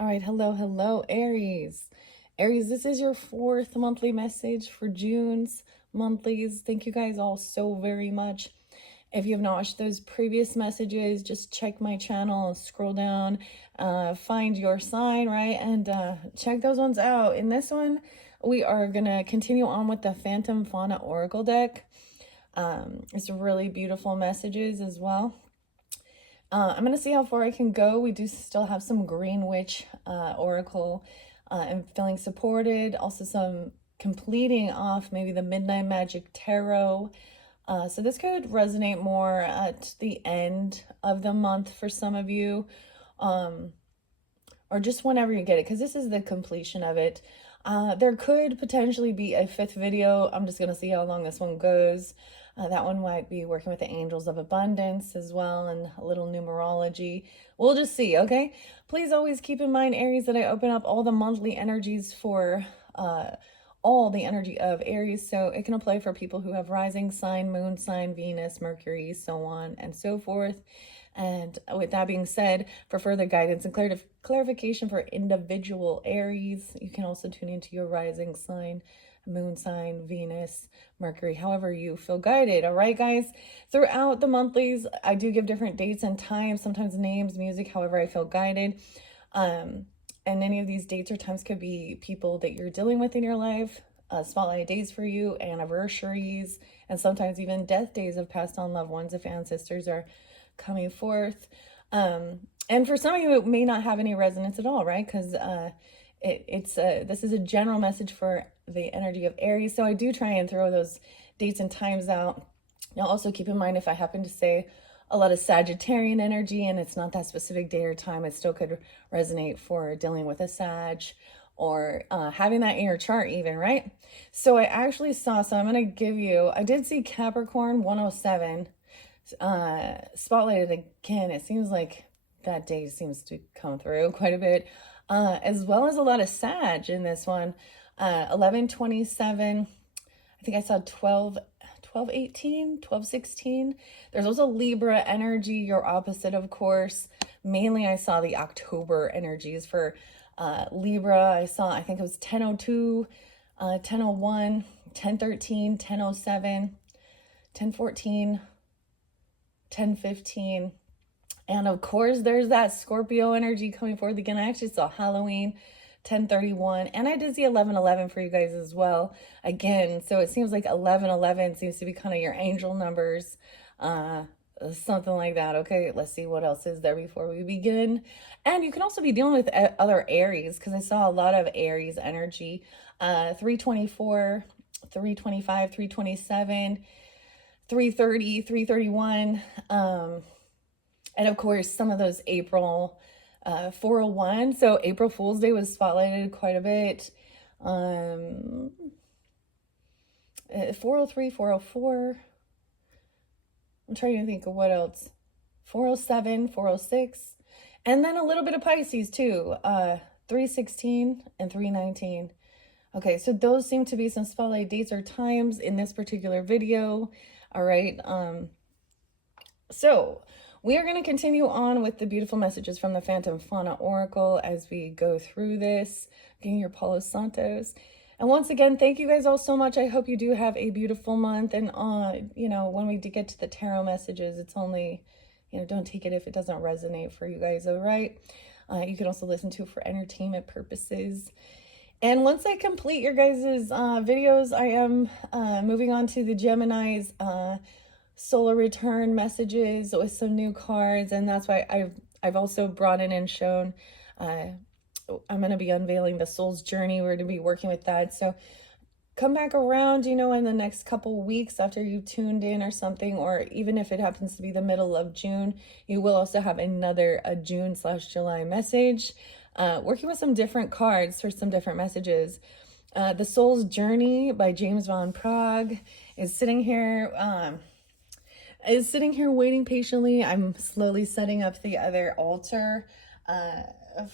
All right, hello, Aries. Aries, this is your fourth monthly message for June's monthlies. Thank you guys all so very much. If you have not watched those previous messages, just check my channel, scroll down, find your sign, right? And check those ones out. In this one, we are going to continue on with the Phantom Fauna Oracle deck. It's really beautiful messages as well. I'm going to see how far I can go. We do still have some Green Witch Oracle and feeling supported. Also some completing off maybe the Midnight Magic Tarot. So this could resonate more at the end of the month for some of you. Or just whenever you get it, because this is the completion of it. There could potentially be a fifth video. I'm just going to see how long this one goes. That one might be working with the angels of abundance as well, and a little numerology. We'll just see, okay? Please always keep in mind, Aries, that I open up all the monthly energies for all the energy of Aries. So it can apply for people who have rising sign, moon sign, Venus, Mercury, so on and so forth. And with that being said, for further guidance and clarification for individual Aries, you can also tune into your rising sign, moon sign, Venus, Mercury, however you feel guided. All right, guys. Throughout the monthlies, I do give different dates and times, sometimes names, music, however I feel guided. And any of these dates or times could be people that you're dealing with in your life, spotlight days for you, anniversaries, and sometimes even death days of passed on loved ones if ancestors are coming forth. And for some of you, it may not have any resonance at all, right? Because this is a general message for the energy of Aries. So I do try and throw those dates and times out. Now also keep in mind, if I happen to say a lot of Sagittarian energy and it's not that specific day or time, it still could resonate for dealing with a Sag or having that in your chart even, right? So I actually saw, so I'm going to give you, I did see Capricorn 107 spotlighted again. It seems like that day seems to come through quite a bit, as well as a lot of Sag in this one. 11/27, I think I saw 12/18, 12/16. There's also Libra energy, your opposite, of course. Mainly I saw the October energies for Libra. I think it was 10/02, 10/01, 10/13, 10/07, 10/14, 10/15. And of course, there's that Scorpio energy coming forth again. I actually saw Halloween, 10/31. And I did see 11/11 for you guys as well. Again, so it seems like 11/11 seems to be kind of your angel numbers. Something like that. Okay, let's see what else is there before we begin. And you can also be dealing with other Aries, because I saw a lot of Aries energy. 3/24, 3/25, 3/27, 3/30, 3/31. And of course, some of those April 401. So April Fool's Day was spotlighted quite a bit. 403, 404. I'm trying to think of what else. 407, 406. And then a little bit of Pisces too. 3/16 and 3/19. Okay, so those seem to be some spotlight dates or times in this particular video. All right. So we are going to continue on with the beautiful messages from the Phantom Fauna Oracle as we go through this. Getting your Palo Santos. And once again, thank you guys all so much. I hope you do have a beautiful month. And, when we do get to the tarot messages, it's only, don't take it if it doesn't resonate for you guys, all right? You can also listen to it for entertainment purposes. And once I complete your guys' videos, I am moving on to the Gemini's solar return messages with some new cards. And that's why I've also brought in and shown I'm going to be unveiling the soul's journey. We're going to be working with that. So come back around, in the next couple weeks after you've tuned in or something, or even if it happens to be the middle of June, you will also have another June/July message, working with some different cards for some different messages. The Soul's Journey by James Van Praagh is sitting here waiting patiently. I'm slowly setting up the other altar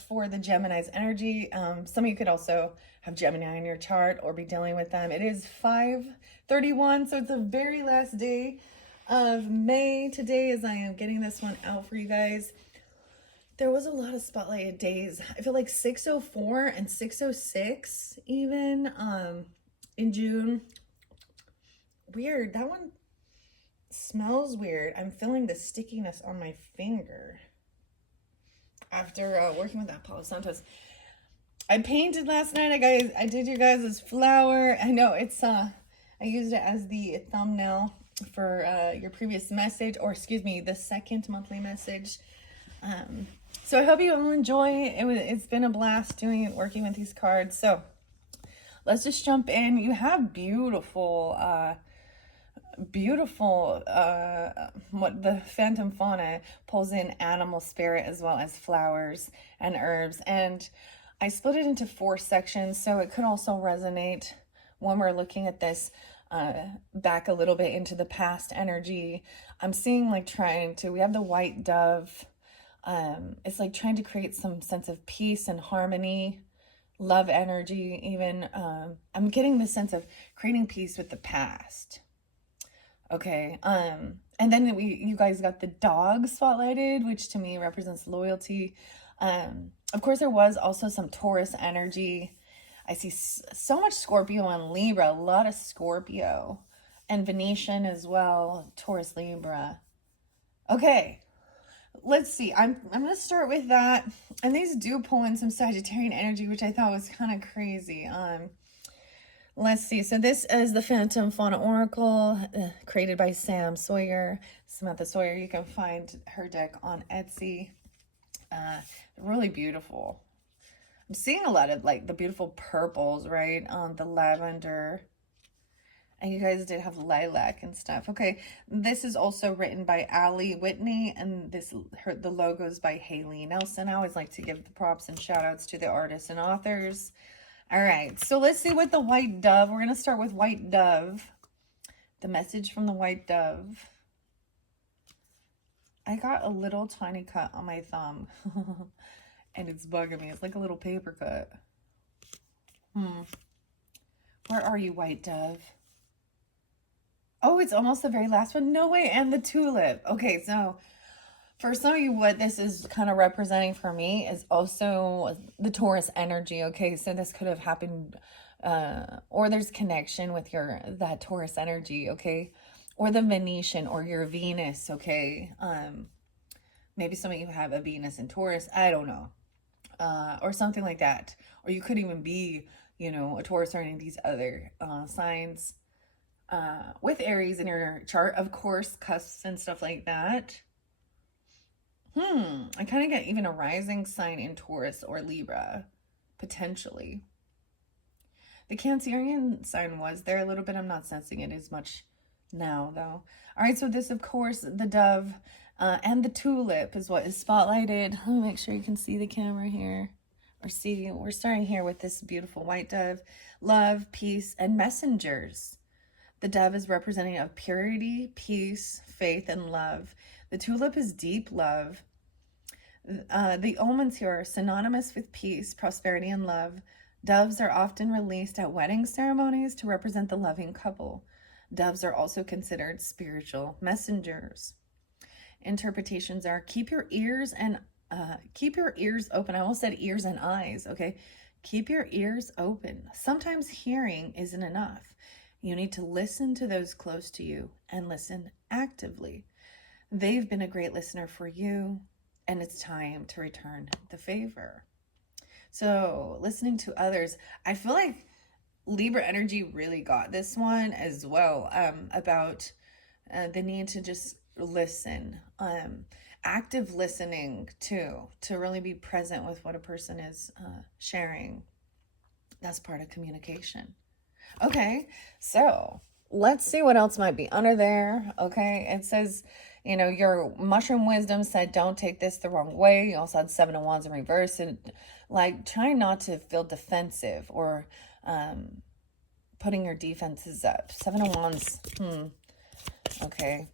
for the Gemini's energy. Some of you could also have Gemini in your chart or be dealing with them. It is 5/31, so it's the very last day of May today as I am getting this one out for you guys. There was a lot of spotlighted days. I feel like 604 and 606 even in June. Weird. That one smells weird. I'm feeling the stickiness on my finger after working with that Palo Santos. I painted last night. I did your guys' flower. I know it's I used it as the thumbnail for your previous message, or excuse me, the second monthly message. So I hope you all enjoy it. It's been a blast doing it, working with these cards. So let's just jump in. You have beautiful what the Phantom Fauna pulls in animal spirit as well as flowers and herbs. And I split it into 4 sections, so it could also resonate when we're looking at this back a little bit into the past energy. I'm seeing like we have the white dove. It's like trying to create some sense of peace and harmony, love energy even. I'm getting the sense of creating peace with the past. Okay, and then you guys got the dog spotlighted, which to me represents loyalty. Of course, there was also some Taurus energy. I see so much Scorpio and Libra, a lot of Scorpio, and Venetian as well, Taurus, Libra. Okay, let's see. I'm gonna start with that, and these do pull in some Sagittarian energy, which I thought was kind of crazy. Let's see. So this is the Phantom Fauna Oracle, created by Samantha Sawyer. You can find her deck on Etsy. Really beautiful. I'm seeing a lot of like the beautiful purples, right? The lavender. And you guys did have lilac and stuff. Okay, this is also written by Allie Whitney, and the logo is by Haley Nelson. I always like to give the props and shout outs to the artists and authors. All right, so let's see what the white dove. We're going to start with white dove. The message from the white dove. I got a little tiny cut on my thumb. And it's bugging me. It's like a little paper cut. Where are you, white dove? Oh, it's almost the very last one. No way. And the tulip. Okay, so for some of you, what this is kind of representing for me is also the Taurus energy. Okay, so this could have happened, or there's connection with that Taurus energy. Okay, or the Venetian or your Venus. Okay, maybe some of you have a Venus in Taurus. I don't know, or something like that. Or you could even be, a Taurus or any of these other signs. With Aries in your chart, of course, cusps and stuff like that. I kind of get even a rising sign in Taurus or Libra, potentially. The Cancerian sign was there a little bit. I'm not sensing it as much now, though. All right, so this, of course, the dove and the tulip is what is spotlighted. Let me make sure you can see the camera here. We're starting here with this beautiful white dove. Love, peace, and messengers. The dove is representing of purity, peace, faith, and love. The tulip is deep love. The omens here are synonymous with peace, prosperity, and love. Doves are often released at wedding ceremonies to represent the loving couple. Doves are also considered spiritual messengers. Interpretations are keep your ears open. I almost said ears and eyes, okay? Keep your ears open. Sometimes hearing isn't enough. You need to listen to those close to you and listen actively. They've been a great listener for you, and it's time to return the favor. So listening to others, I feel like Libra energy really got this one as well, about the need to just listen, active listening too, to really be present with what a person is sharing. That's part of communication. Okay, so let's see what else might be under there. Okay, it says, your mushroom wisdom said, don't take this the wrong way. You also had 7 of Wands in reverse, and like trying not to feel defensive or putting your defenses up. 7 of Wands. Okay.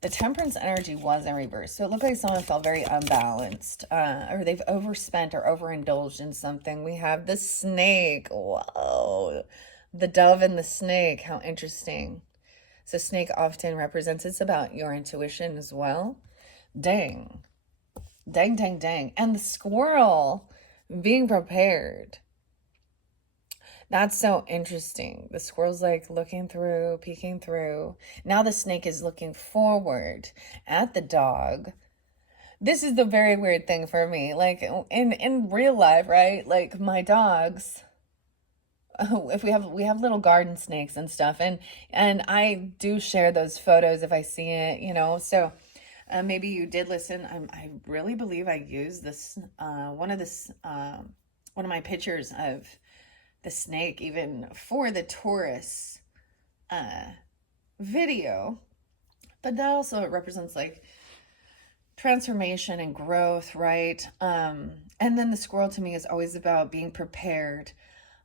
The Temperance energy was in reverse. So it looked like someone felt very unbalanced, or they've overspent or overindulged in something. We have the snake. Whoa. The dove and the snake. How interesting. So snake often represents, it's about your intuition as well. Dang. Dang, dang, dang. And the squirrel being prepared. That's so interesting. The squirrel's like looking through, peeking through. Now the snake is looking forward at the dog. This is the very weird thing for me. Like in real life, right? Like my dogs, if we have little garden snakes and stuff, and I do share those photos if I see it, So maybe you did listen. I really believe I used this one of my pictures of the snake even for the Taurus video, but that also represents like transformation and growth, right? And then the squirrel to me is always about being prepared.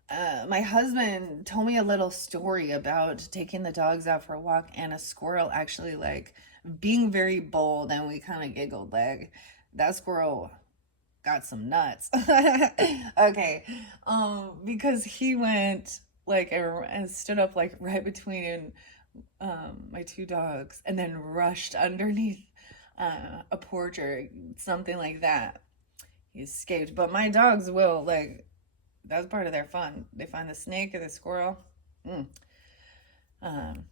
My husband told me a little story about taking the dogs out for a walk and a squirrel actually like being very bold, and we kind of giggled like that squirrel got some nuts. Okay. Because he went like and stood up like right between my two dogs and then rushed underneath a porch or something like that. He escaped. But my dogs will like that's part of their fun. They find the snake or the squirrel. Mm. Um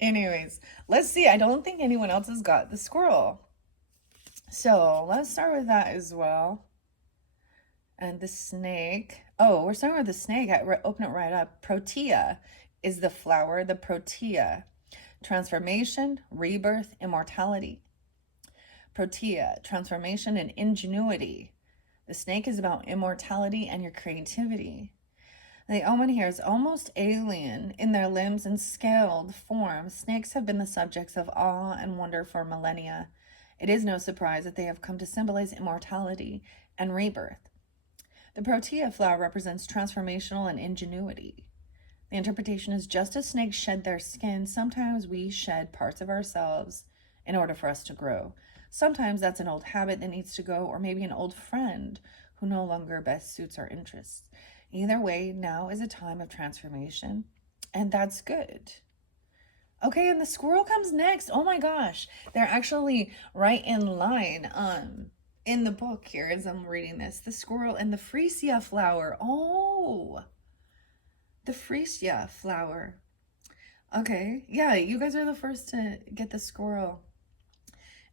anyways, let's see. I don't think anyone else has got the squirrel. So let's start with that as well. And the snake. Oh, we're starting with the snake. Open it right up. Protea is the flower, the protea. Transformation, rebirth, immortality. Protea, transformation and ingenuity. The snake is about immortality and your creativity. The omen here is almost alien in their limbs and scaled form. Snakes have been the subjects of awe and wonder for millennia. It is no surprise that they have come to symbolize immortality and rebirth. The protea flower represents transformational and ingenuity. The interpretation is just as snakes shed their skin, sometimes we shed parts of ourselves in order for us to grow. Sometimes that's an old habit that needs to go, or maybe an old friend who no longer best suits our interests. Either way, now is a time of transformation, and that's good. Okay, and the squirrel comes next. Oh my gosh, they're actually right in line in the book here as I'm reading this. The squirrel and the freesia flower. Oh, the freesia flower. Okay, yeah, you guys are the first to get the squirrel.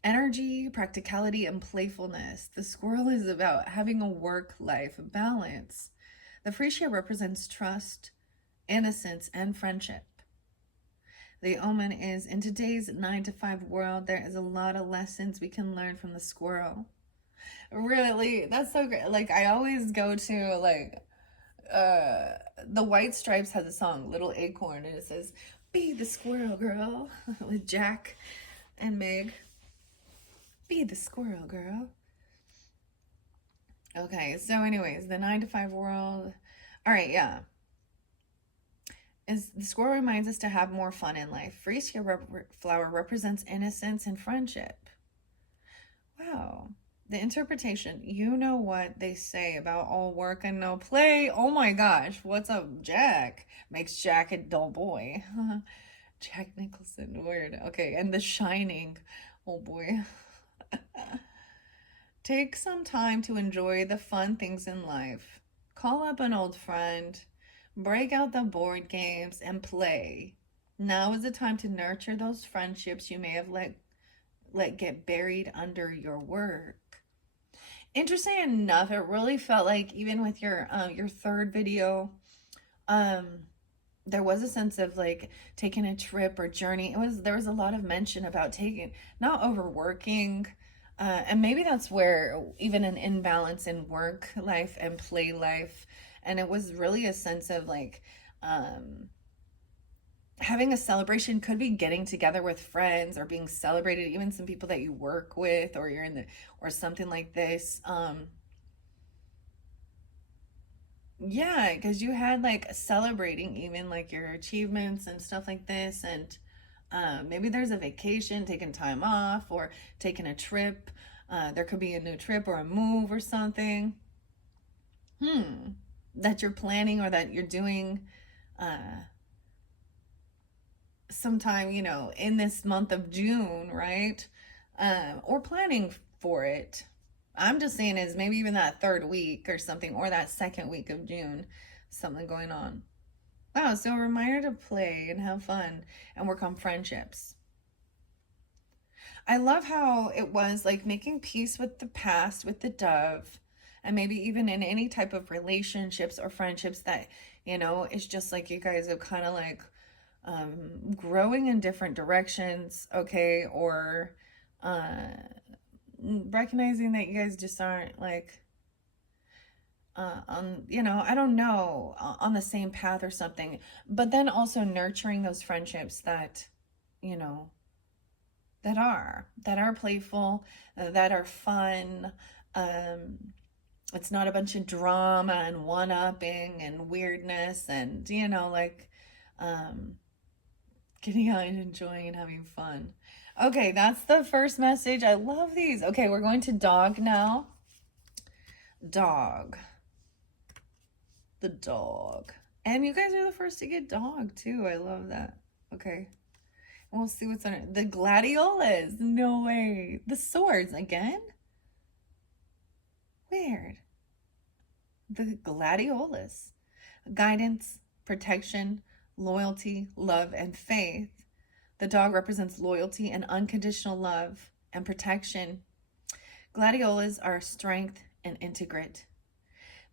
Energy, practicality, and playfulness. The squirrel is about having a work-life balance. The freesia represents trust, innocence, and friendship. The omen is, in today's 9-to-5 world, there is a lot of lessons we can learn from the squirrel. Really, that's so great. Like, I always go to, like, the White Stripes has a song, Little Acorn, and it says, "Be the squirrel girl," with Jack and Meg. Be the squirrel girl. Okay, so anyways, the 9-to-5 world. All right, yeah. Is the squirrel reminds us to have more fun in life. Freesia flower represents innocence and friendship. Wow. The interpretation, you know what they say about all work and no play. Oh my gosh, what's up, Jack? Makes Jack a dull boy. Jack Nicholson, weird. Okay, and The Shining. Oh boy. Take some time to enjoy the fun things in life. Call up an old friend, break out the board games, and play. Now is the time to nurture those friendships you may have let get buried under your work. Interesting enough, it really felt like even with your third video, there was a sense of like taking a trip or journey. There was a lot of mention about taking, not overworking, and maybe that's where even an imbalance in work life and play life, and it was really a sense of like having a celebration. Could be getting together with friends or being celebrated, even some people that you work with or you're in the or something like this. Yeah, because you had like celebrating even like your achievements and stuff like this, and maybe there's a vacation, taking time off, or taking a trip. There could be a new trip or a move or something that you're planning or that you're doing sometime, in this month of June, right? Or planning for it. I'm just saying is maybe even that third week or something, or that second week of June, something going on. Wow, so a reminder to play and have fun and work on friendships. I love how it was like making peace with the past with the dove, and maybe even in any type of relationships or friendships that, it's just like you guys are kind of like growing in different directions, okay, or uh, recognizing that you guys just aren't like on, I don't know, on the same path or something, but then also nurturing those friendships that, you know, that are playful, that are fun. Um, it's not a bunch of drama and one-upping and weirdness and, like um, getting out and enjoying and having fun. Okay, that's the first message. I love these. Okay, we're going to dog now. Dog. The dog. And you guys are the first to get dog, too. I love that. Okay. We'll see what's on it. The gladiolas. No way. The swords again? Weird. The gladiolas. Guidance, protection, loyalty, love, and faith. The dog represents loyalty and unconditional love and protection. Gladiolas are strength and integrate.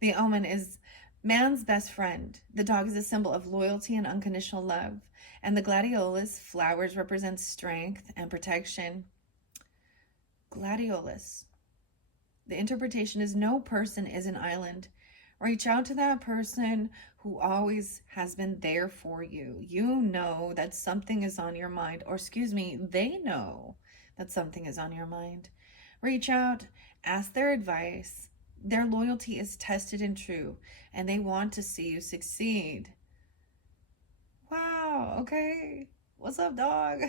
The omen is man's best friend. The dog is a symbol of loyalty and unconditional love. And the gladiolus flowers represent strength and protection. Gladiolus. The interpretation is no person is an island. Reach out to that person who always has been there for you. You know that something is on your mind, or excuse me, they know that something is on your mind. Reach out, ask their advice. Their loyalty is tested and true, and they want to see you succeed. Wow, okay. What's up, dog?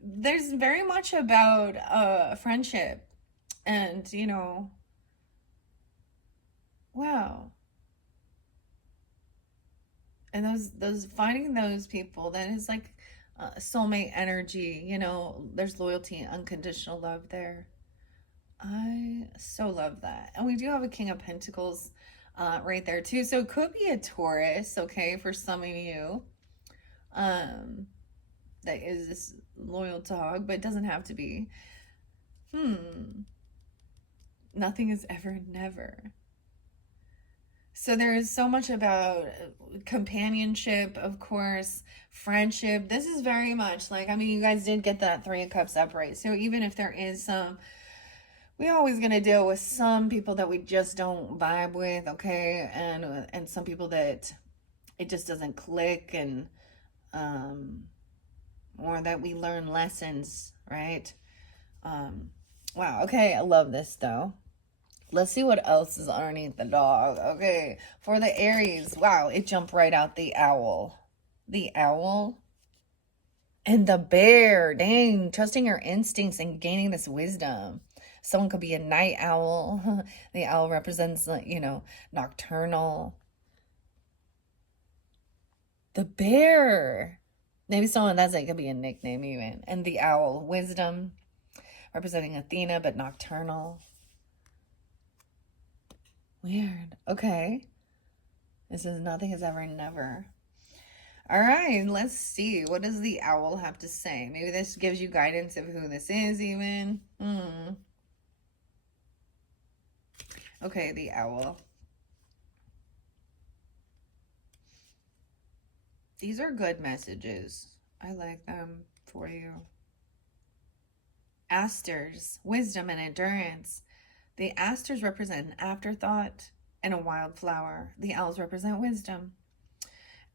There's very much about friendship and, wow. And those finding those people, that is like soulmate energy, there's loyalty, unconditional love there. I so love that. And we do have a King of Pentacles right there too. So it could be a Taurus, okay, for some of you. That is this loyal dog, but it doesn't have to be. Nothing is ever never. So there is so much about companionship, of course, friendship. This is very much like, you guys did get that Three of Cups upright. So even if there is we're always going to deal with some people that we just don't vibe with, okay? And some people that it just doesn't click, and or that we learn lessons, right? Wow, okay, I love this though. Let's see what else is underneath the dog. Okay, for the Aries, wow, it jumped right out. The owl. The owl and the bear. Dang, trusting your instincts and gaining this wisdom. Someone could be a night owl. The owl represents, nocturnal. The bear. Maybe someone that's like could be a nickname even. And the owl, wisdom, representing Athena, but nocturnal. Weird. Okay. This is nothing is ever never. All right, let's see. What does the owl have to say? Maybe this gives you guidance of who this is even. Okay, the owl. These are good messages. I like them for you. Asters, wisdom and endurance. The asters represent an afterthought and a wildflower. The owls represent wisdom.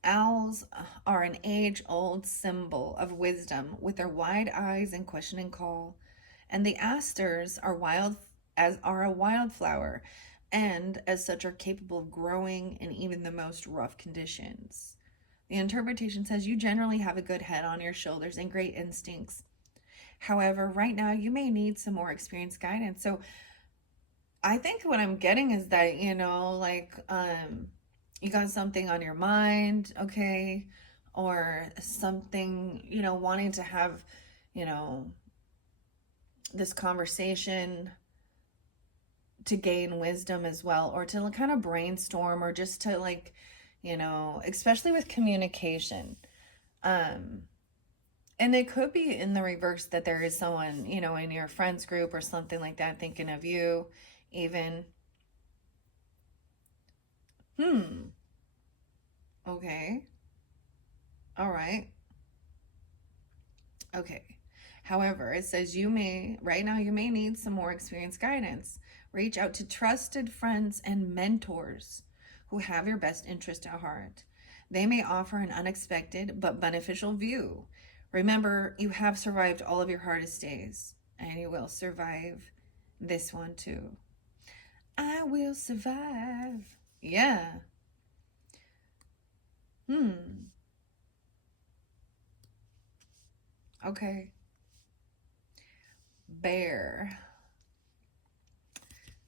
Owls are an age-old symbol of wisdom with their wide eyes and questioning call. And the asters are a wildflower, and as such are capable of growing in even the most rough conditions. The interpretation says you generally have a good head on your shoulders and great instincts. However, right now you may need some more experienced guidance. So I think what I'm getting is that, you got something on your mind, okay? Or something, wanting to have, this conversation to gain wisdom as well, or to kind of brainstorm, or just to like, you know, especially with communication. Um, and it could be in the reverse, that there is someone, you know, in your friends group or something like that thinking of you even. Okay. All right. Okay. However, it says right now, you may need some more experienced guidance. Reach out to trusted friends and mentors who have your best interest at heart. They may offer an unexpected but beneficial view. Remember, you have survived all of your hardest days, and you will survive this one too. I will survive. Yeah. Okay. Bear.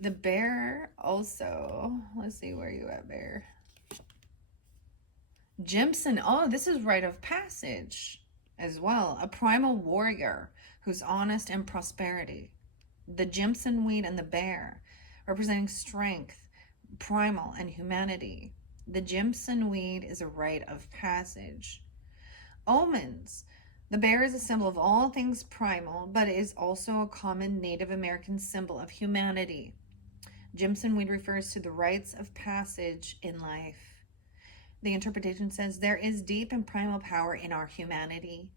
The bear also, let's see, where you at, bear? Jimson. Oh, this is rite of passage as well. A primal warrior who's honest and prosperity. The Jimson weed and the bear, representing strength, primal, and humanity. The Jimson weed is a rite of passage. Omens. The bear is a symbol of all things primal, but it is also a common Native American symbol of humanity. Jimson weed refers to the rites of passage in life. The interpretation says there is deep and primal power in our humanity.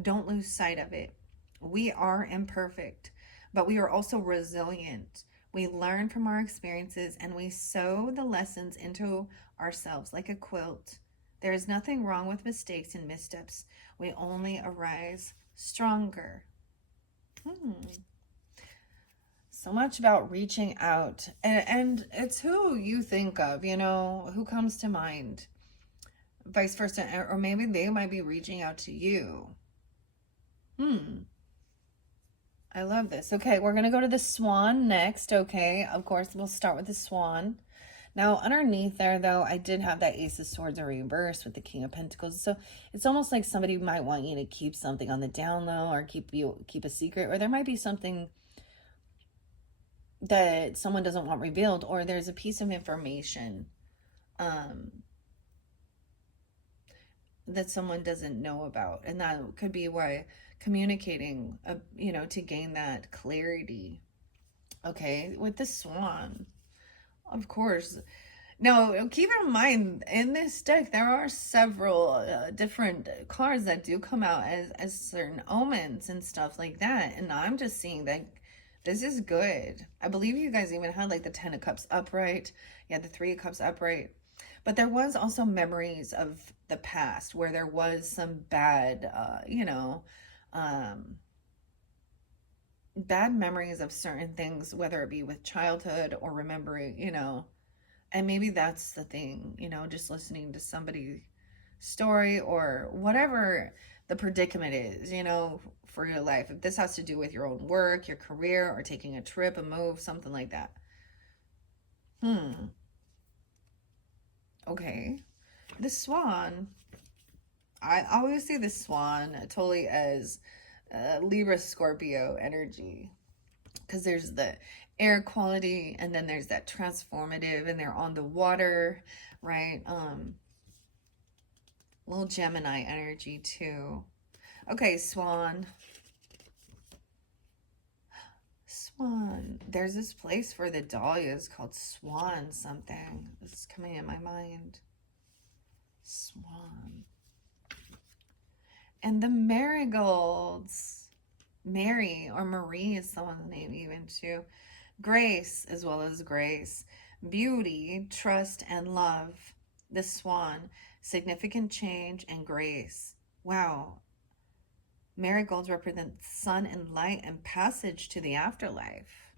Don't lose sight of it. We are imperfect, but we are also resilient. We learn from our experiences and we sew the lessons into ourselves like a quilt. There is nothing wrong with mistakes and missteps. We only arise stronger. So much about reaching out, and it's who you think of, you know, who comes to mind, vice versa, or maybe they might be reaching out to you. I love this. Okay, we're gonna go to the swan next. Okay, of course we'll start with the swan. Now underneath there though, I did have that Ace of Swords in reverse with the King of Pentacles, so it's almost like somebody might want you to keep something on the down low, or keep a secret, or there might be something that someone doesn't want revealed, or there's a piece of information that someone doesn't know about, and that could be why communicating, you know, to gain that clarity. Okay, with the swan, of course. Now, keep in mind, in this deck, there are several different cards that do come out as certain omens and stuff like that, and I'm just seeing that this is good. I believe you guys even had like the 10 of Cups upright. Yeah, the 3 of Cups upright. But there was also memories of the past where there was some bad, you know, bad memories of certain things, whether it be with childhood or remembering, you know, and maybe that's the thing, you know, just listening to somebody's story or whatever the predicament is, you know, for your life. If this has to do with your own work, your career, or taking a trip, a move, something like that. Okay. The swan. I always see the swan totally as Libra Scorpio energy, because there's the air quality and then there's that transformative, and they're on the water, right? Little Gemini energy too. Okay, swan. Swan. There's this place for the dahlias called Swan something. This is coming in my mind. Swan. And the marigolds. Mary or Marie is someone's name even too. Grace as well as grace. Beauty, trust, and love. The swan. Significant change and grace. Wow. Marigolds represent sun and light and passage to the afterlife.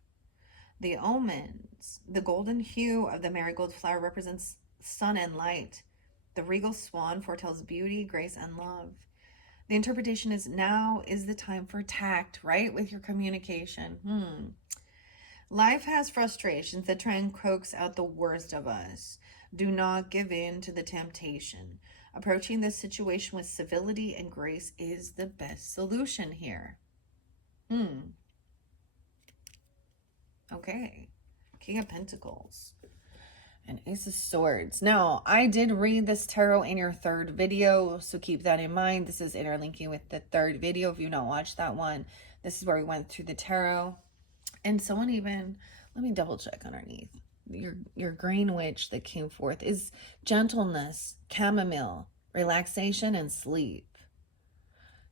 The omens. The golden hue of the marigold flower represents sun and light. The regal swan foretells beauty, grace, and love. The interpretation is now is the time for tact, right? With your communication. Life has frustrations that try and coax out the worst of us. Do not give in to the temptation. Approaching this situation with civility and grace is the best solution here. Okay. King of Pentacles. And Ace of Swords. Now, I did read this tarot in your third video, so keep that in mind. This is interlinking with the third video. If you've not watched that one, this is where we went through the tarot. And someone even, let me double check underneath. Your green witch that came forth is gentleness, chamomile, relaxation, and sleep.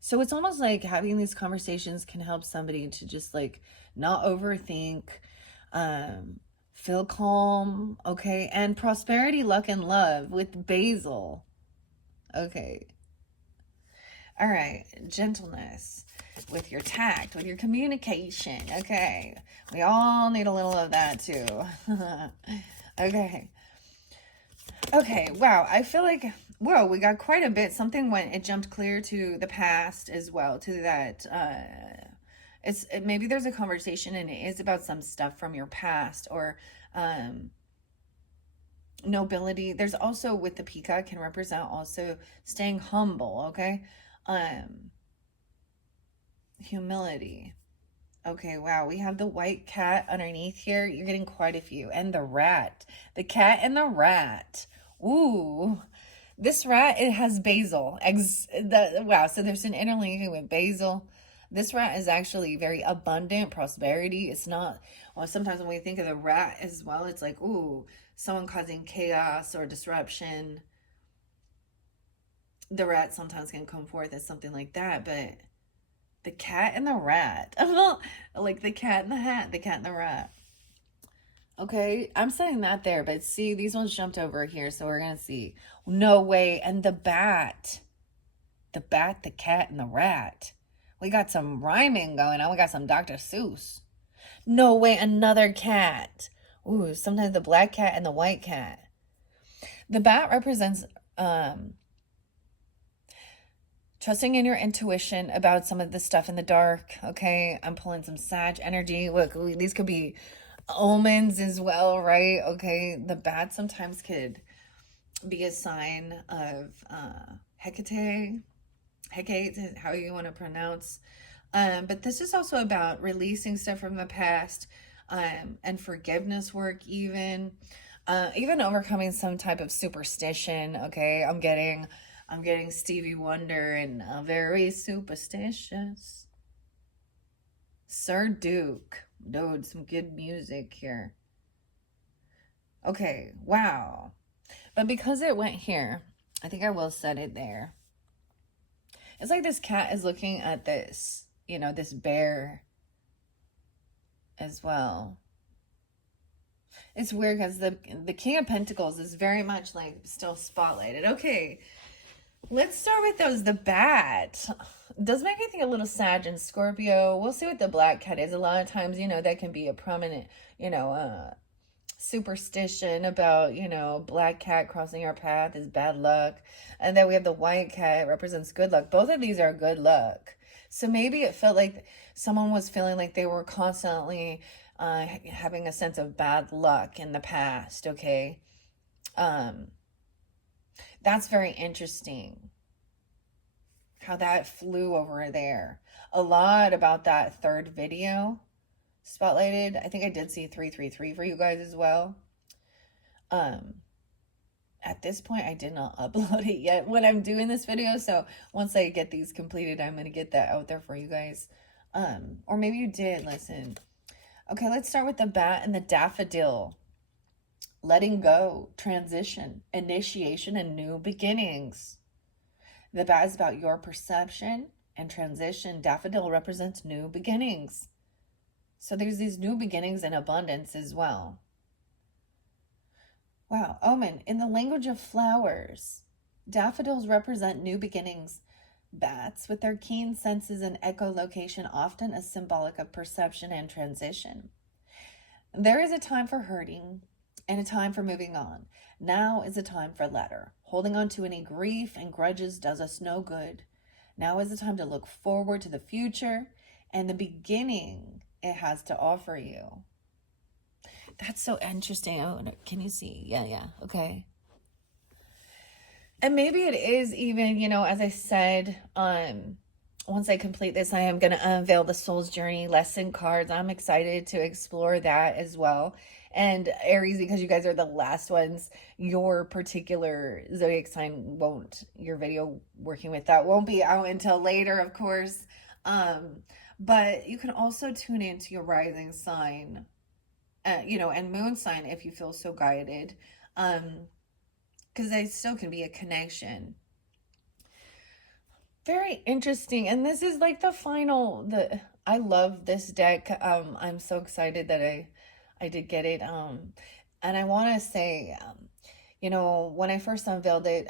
So it's almost like having these conversations can help somebody to just like not overthink, feel calm, okay? And prosperity, luck, and love with basil. Okay. All right. Gentleness with your tact, with your communication. Okay. We all need a little of that too. Okay. Okay. Wow. I feel like, whoa, we got quite a bit. Something went, it jumped clear to the past as well, to that, maybe there's a conversation and it is about some stuff from your past, or nobility. There's also, with the peacock, can represent also staying humble, okay? Humility. Okay, wow, we have the white cat underneath here. You're getting quite a few. And the rat. The cat and the rat. Ooh. This rat, it has basil. Wow, so there's an interlinking with basil. This rat is actually very abundant, prosperity. It's not, well, sometimes when we think of the rat as well, it's like, ooh, someone causing chaos or disruption. The rat sometimes can come forth as something like that, but the cat and the rat. Like the cat and the hat, the cat and the rat. Okay, I'm saying that there, but see, these ones jumped over here, so we're going to see. No way. And the bat. The bat, the cat, and the rat. We got some rhyming going on. We got some Dr. Seuss. No way, another cat. Ooh, sometimes the black cat and the white cat. The bat represents trusting in your intuition about some of the stuff in the dark. Okay, I'm pulling some Sag energy. Look, these could be omens as well, right? Okay, the bat sometimes could be a sign of Hecate, how you want to pronounce. But this is also about releasing stuff from the past, and forgiveness work, even overcoming some type of superstition. Okay, I'm getting Stevie Wonder and very superstitious. Sir Duke. Dude, some good music here. Okay, wow. But because it went here, I think I will set it there. It's like this cat is looking at this, this bear as well. It's weird because the King of Pentacles is very much like still spotlighted. Okay, let's start with those. The bat does make me think a little Sag and Scorpio. We'll see what the black cat is. A lot of times, that can be a prominent, superstition about, black cat crossing our path is bad luck. And then we have the white cat, represents good luck. Both of these are good luck. So maybe it felt like someone was feeling like they were constantly having a sense of bad luck in the past, okay? That's very interesting how that flew over there. A lot about that third video spotlighted. I think I did see 333 for you guys as well. At this point, I did not upload it yet when I'm doing this video. So once I get these completed, I'm going to get that out there for you guys. Or maybe you did listen. Okay, let's start with the bat and the daffodil. Letting go, transition, initiation, and new beginnings. The bat is about your perception and transition. Daffodil represents new beginnings. So there's these new beginnings in abundance as well. Wow, omen. In the language of flowers, daffodils represent new beginnings. Bats, with their keen senses and echolocation, often as symbolic of perception and transition. There is a time for hurting and a time for moving on. Now is a time for letter. Holding on to any grief and grudges does us no good. Now is the time to look forward to the future and the beginning it has to offer you. That's so interesting. Oh, can you see? Yeah. Okay. And maybe it is even, as I said, once I complete this, I am going to unveil the Soul's Journey lesson cards. I'm excited to explore that as well. And Aries, because you guys are the last ones, your particular zodiac sign won't, your video working with that won't be out until later, of course. Um, but you can also tune into your rising sign, and moon sign if you feel so guided. Because they still can be a connection. Very interesting. And this is like the final, I love this deck. I'm so excited that I did get it. And I want to say, when I first unveiled it,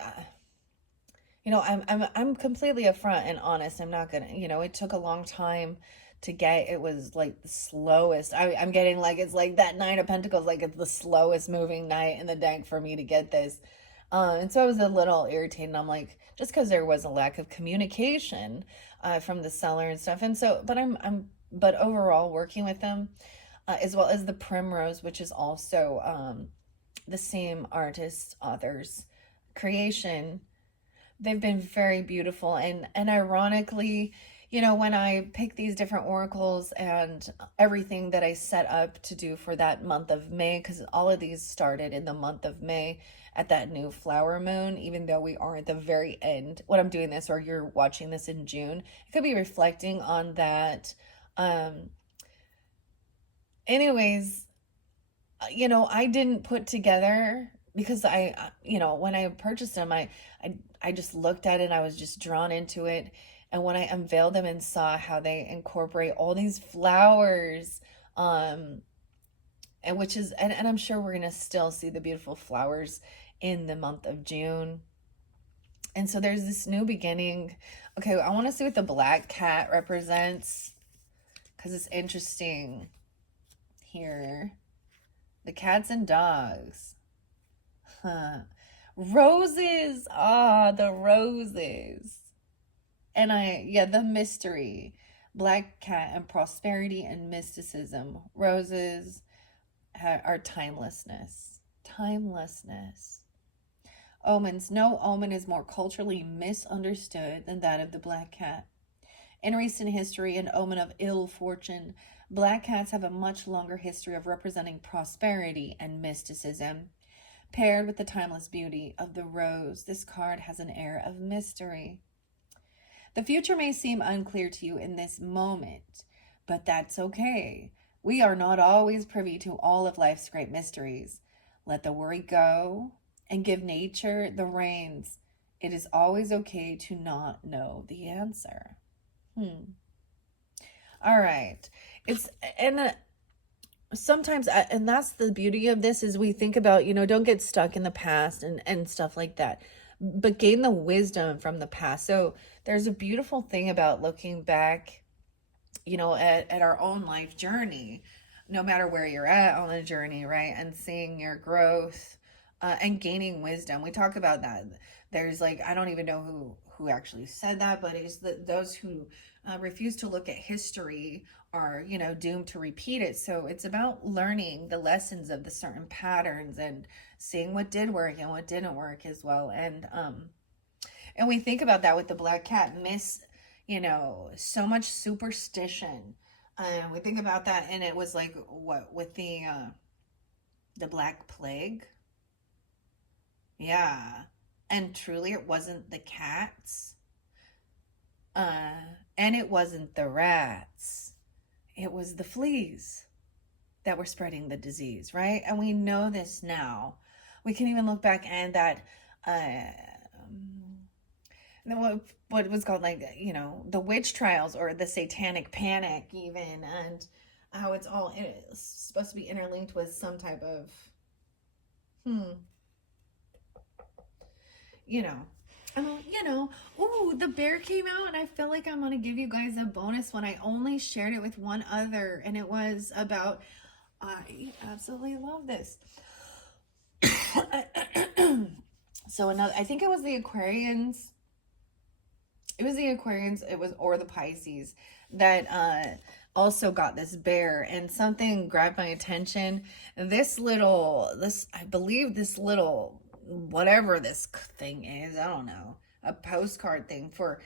I'm completely upfront and honest. I'm not gonna, it took a long time to get. It was like the slowest. I'm getting like, it's like that Nine of Pentacles, like it's the slowest moving knight in the deck for me to get this. And so I was a little irritated. I'm like, just because there was a lack of communication from the seller and stuff. And so, but overall working with them, as well as the Primrose, which is also the same artist, author's creation. They've been very beautiful. And ironically, when I pick these different oracles and everything that I set up to do for that month of May, because all of these started in the month of May at that new flower moon, even though we are at the very end when I'm doing this, or you're watching this in June, it could be reflecting on that. Anyways, I didn't put together, because when I purchased them, I just looked at it and I was just drawn into it. And when I unveiled them and saw how they incorporate all these flowers, and I'm sure we're gonna still see the beautiful flowers in the month of June. And so there's this new beginning. Okay, I want to see what the black cat represents, because it's interesting here. The cats and dogs. Huh. Roses. Ah, the roses. And the mystery. Black cat and prosperity and mysticism. Roses are timelessness. Timelessness. Omens. No omen is more culturally misunderstood than that of the black cat. In recent history, an omen of ill fortune, black cats have a much longer history of representing prosperity and mysticism. Paired with the timeless beauty of the rose, this card has an air of mystery. The future may seem unclear to you in this moment, but that's okay. We are not always privy to all of life's great mysteries. Let the worry go and give nature the reins. It is always okay to not know the answer. All right. Sometimes, and that's the beauty of this, is we think about, don't get stuck in the past and stuff like that, but gain the wisdom from the past. So there's a beautiful thing about looking back, at our own life journey, no matter where you're at on the journey, right? And seeing your growth, and gaining wisdom. We talk about that. There's like, I don't even know who actually said that, but it's those who refuse to look at history are, doomed to repeat it. So it's about learning the lessons of the certain patterns and seeing what did work and what didn't work as well. And we think about that with the black cat, so much superstition. We think about that, and it was like, what, with the Black Plague? Yeah. And truly, it wasn't the cats. And it wasn't the rats. It was the fleas that were spreading the disease, right? And we know this now. We can even look back and that, what was called, like, the witch trials or the satanic panic even, and how it's supposed to be interlinked with some type of, ooh, the bear came out, and I feel like I'm going to give you guys a bonus one. I only shared it with one other, and it was about, I absolutely love this. So I think it was the Aquarians. It was the Aquarians, or the Pisces that also got this bear, and something grabbed my attention. I believe this little, whatever this thing is, I don't know, a postcard thing for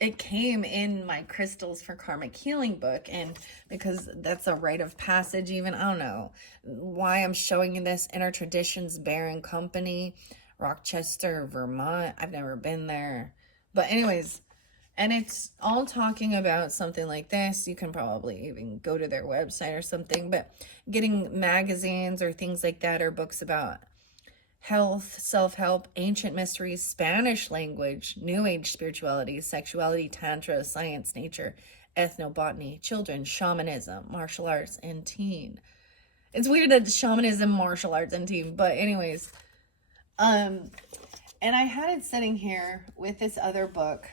it came in my crystals for karmic healing book, and because that's a rite of passage, even I don't know why I'm showing you this. Inner Traditions Bearing Company, Rochester, Vermont. I've never been there, but anyways, and it's all talking about something like this. You can probably even go to their website or something, but getting magazines or things like that, or books about health, self-help, ancient mysteries, Spanish language, New Age spirituality, sexuality, tantra, science, nature, ethnobotany, children, shamanism, martial arts, and teen. It's weird that shamanism, martial arts, and teen, but anyways, and I had it sitting here with this other book.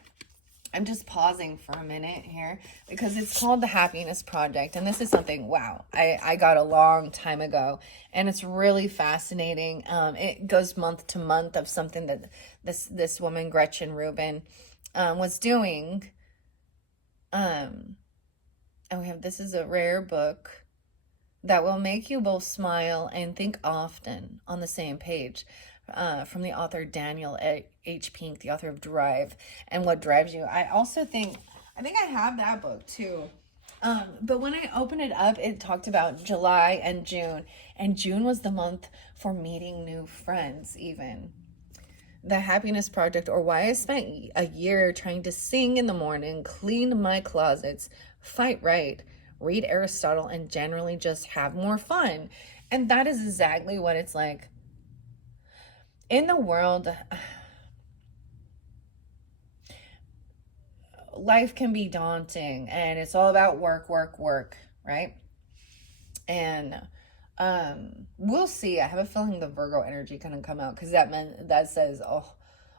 I'm just pausing for a minute here because it's called The Happiness Project. And this is something, wow, I got a long time ago. And it's really fascinating. It goes month to month of something that this woman, Gretchen Rubin, was doing. And we have, this is a rare book that will make you both smile and think often on the same page. From the author Daniel H. Pink, the author of Drive and What Drives You. I think I have that book too. But when I opened it up, it talked about July and June was the month for meeting new friends even. The Happiness Project, or why I spent a year trying to sing in the morning, clean my closets, fight right, read Aristotle, and generally just have more fun. And that is exactly what it's like. In the world, life can be daunting and it's all about work, right? And we'll see. I have a feeling the Virgo energy kind of come out because that says, oh,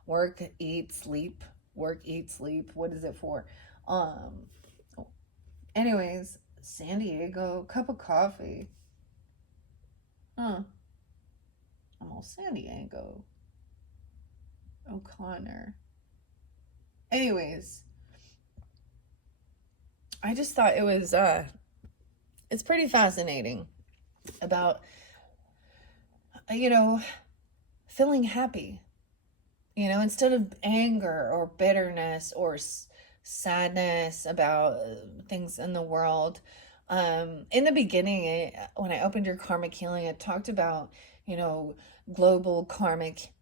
work, eat, sleep, work, eat, sleep. What is it for? Anyways, San Diego, cup of coffee. Almost San Diego. O'Connor. Anyways, I just thought it was it's pretty fascinating about feeling happy, instead of anger or bitterness or sadness about things in the world. In the beginning, when I opened your karmic healing, it talked about global karmic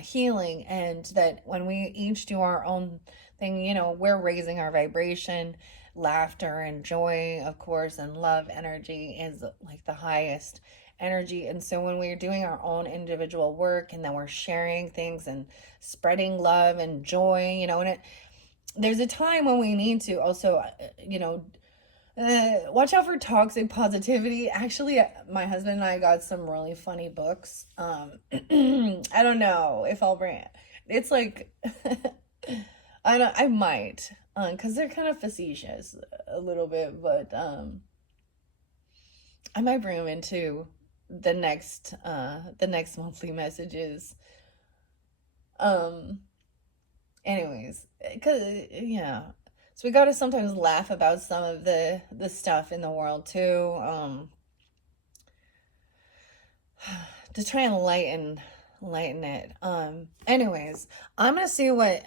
healing, and that when we each do our own thing, we're raising our vibration. Laughter and joy, of course, and love energy is like the highest energy. And so when we're doing our own individual work and then we're sharing things and spreading love and joy, and there's a time when we need to also watch out for toxic positivity. Actually, my husband and I got some really funny books. I don't know if I'll bring it. It's like I might, because they're kind of facetious a little bit, but I might bring them into the next monthly messages. Anyways, because yeah, so we got to sometimes laugh about some of the stuff in the world too, to try and lighten it. Anyways, I'm gonna see what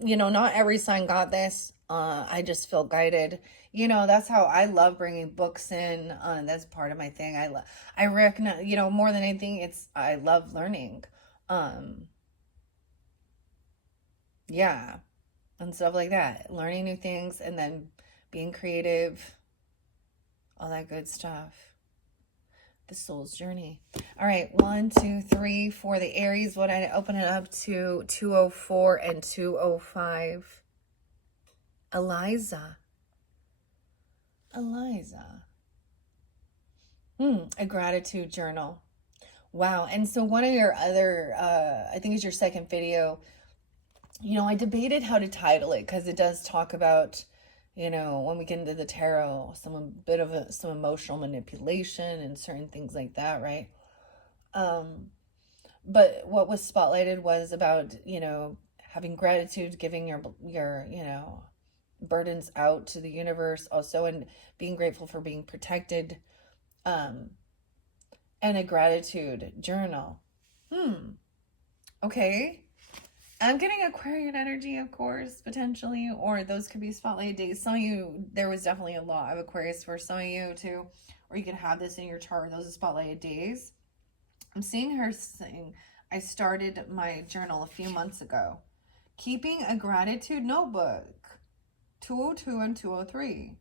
not every sign got this. I just feel guided. That's how I love bringing books in. That's part of my thing. I recognize, more than anything, I love learning. Yeah, and stuff like that, learning new things, and then being creative, all that good stuff. The soul's journey. All right, 1, 2, 3 for the Aries. What I open it up to 204 and 205. Eliza. A gratitude journal. Wow. And so one of your other, I think it's your second video, I debated how to title it because it does talk about, when we get into the tarot, some emotional manipulation and certain things like that, right? But what was spotlighted was about, having gratitude, giving your burdens out to the universe also, and being grateful for being protected, and a gratitude journal. Okay. I'm getting Aquarian energy, of course, potentially, or those could be spotlight days. Some of you, there was definitely a lot of Aquarius for some of you too, or you could have this in your chart. Those are spotlight days. I'm seeing her saying, I started my journal a few months ago. Keeping a gratitude notebook. 202 and 203.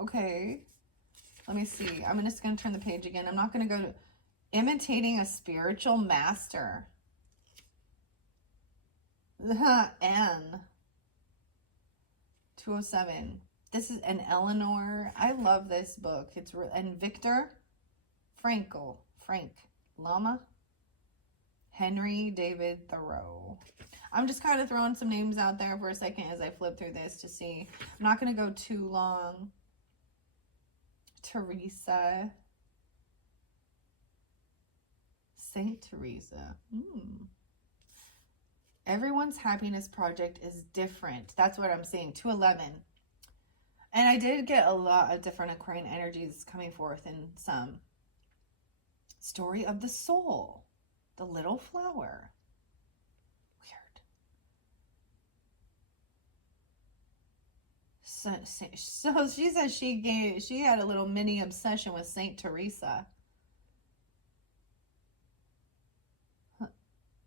Okay. Let me see. I'm just going to turn the page again. I'm not going to go to imitating a spiritual master. N. 207. This is an Eleanor. I love this book. It's and Viktor Frank Lama, Henry David Thoreau. I'm just kind of throwing some names out there for a second as I flip through this to see. I'm not going to go too long. Teresa. Saint Teresa. Everyone's happiness project is different. That's what I'm seeing. 211. And I did get a lot of different Aquarian energies coming forth in some. Story of the soul. The little flower. Weird. So she says she had a little mini obsession with Saint Teresa.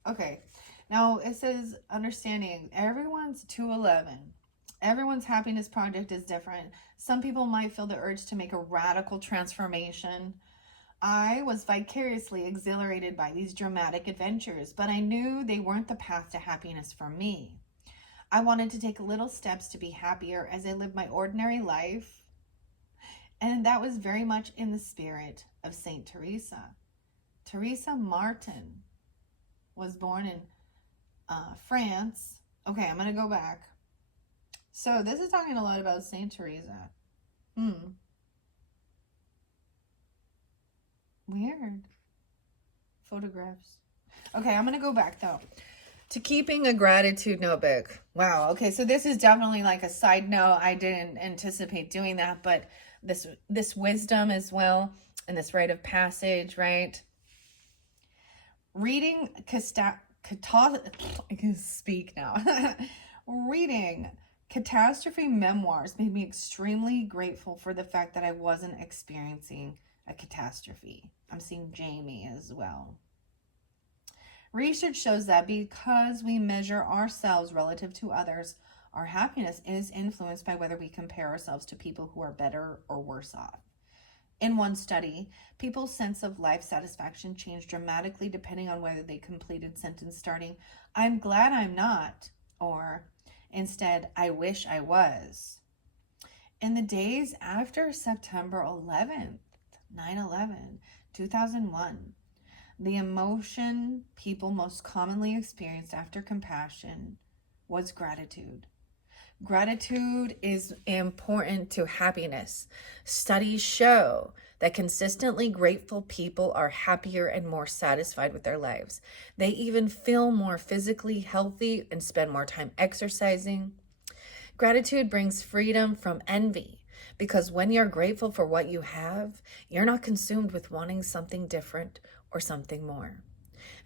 Okay. Now it says understanding. Everyone's 211. Everyone's happiness project is different. Some people might feel the urge to make a radical transformation. I was vicariously exhilarated by these dramatic adventures, but I knew they weren't the path to happiness for me. I wanted to take little steps to be happier as I lived my ordinary life. And that was very much in the spirit of Saint Teresa. Teresa Martin was born in France. Okay, I'm going to go back. So this is talking a lot about Saint Teresa. Weird. Photographs. Okay, I'm going to go back though. To keeping a gratitude notebook. Wow. Okay, so this is definitely like a side note. I didn't anticipate doing that, but this wisdom as well, and this rite of passage, right? Reading I can speak now. Reading catastrophe memoirs made me extremely grateful for the fact that I wasn't experiencing a catastrophe. I'm seeing Jamie as well. Research shows that because we measure ourselves relative to others, our happiness is influenced by whether we compare ourselves to people who are better or worse off. In one study, people's sense of life satisfaction changed dramatically depending on whether they completed sentence starting, I'm glad I'm not, or instead, I wish I was. In the days after September 11th, 9/11, 2001, the emotion people most commonly experienced after compassion was gratitude. Gratitude is important to happiness. Studies show that consistently grateful people are happier and more satisfied with their lives. They even feel more physically healthy and spend more time exercising. Gratitude brings freedom from envy, because when you're grateful for what you have, you're not consumed with wanting something different or something more.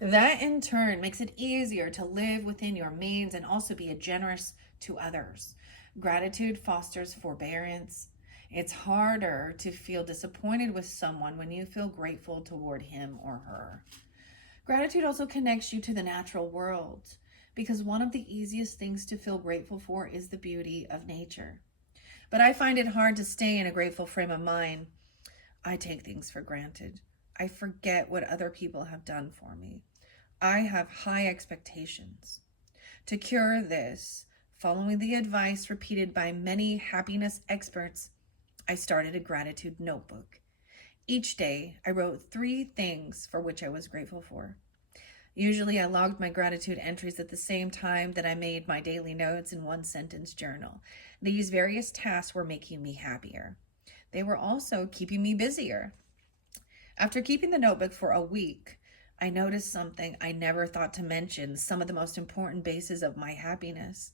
That in turn makes it easier to live within your means and also be generous to others. Gratitude fosters forbearance. It's harder to feel disappointed with someone when you feel grateful toward him or her. Gratitude also connects you to the natural world, because one of the easiest things to feel grateful for is the beauty of nature. But I find it hard to stay in a grateful frame of mind. I take things for granted. I forget what other people have done for me. I have high expectations. To cure this, following the advice repeated by many happiness experts, I started a gratitude notebook. Each day, I wrote 3 things for which I was grateful for. Usually, I logged my gratitude entries at the same time that I made my daily notes in 1-sentence journal. These various tasks were making me happier. They were also keeping me busier. After keeping the notebook for a week, I noticed something I never thought to mention, some of the most important bases of my happiness.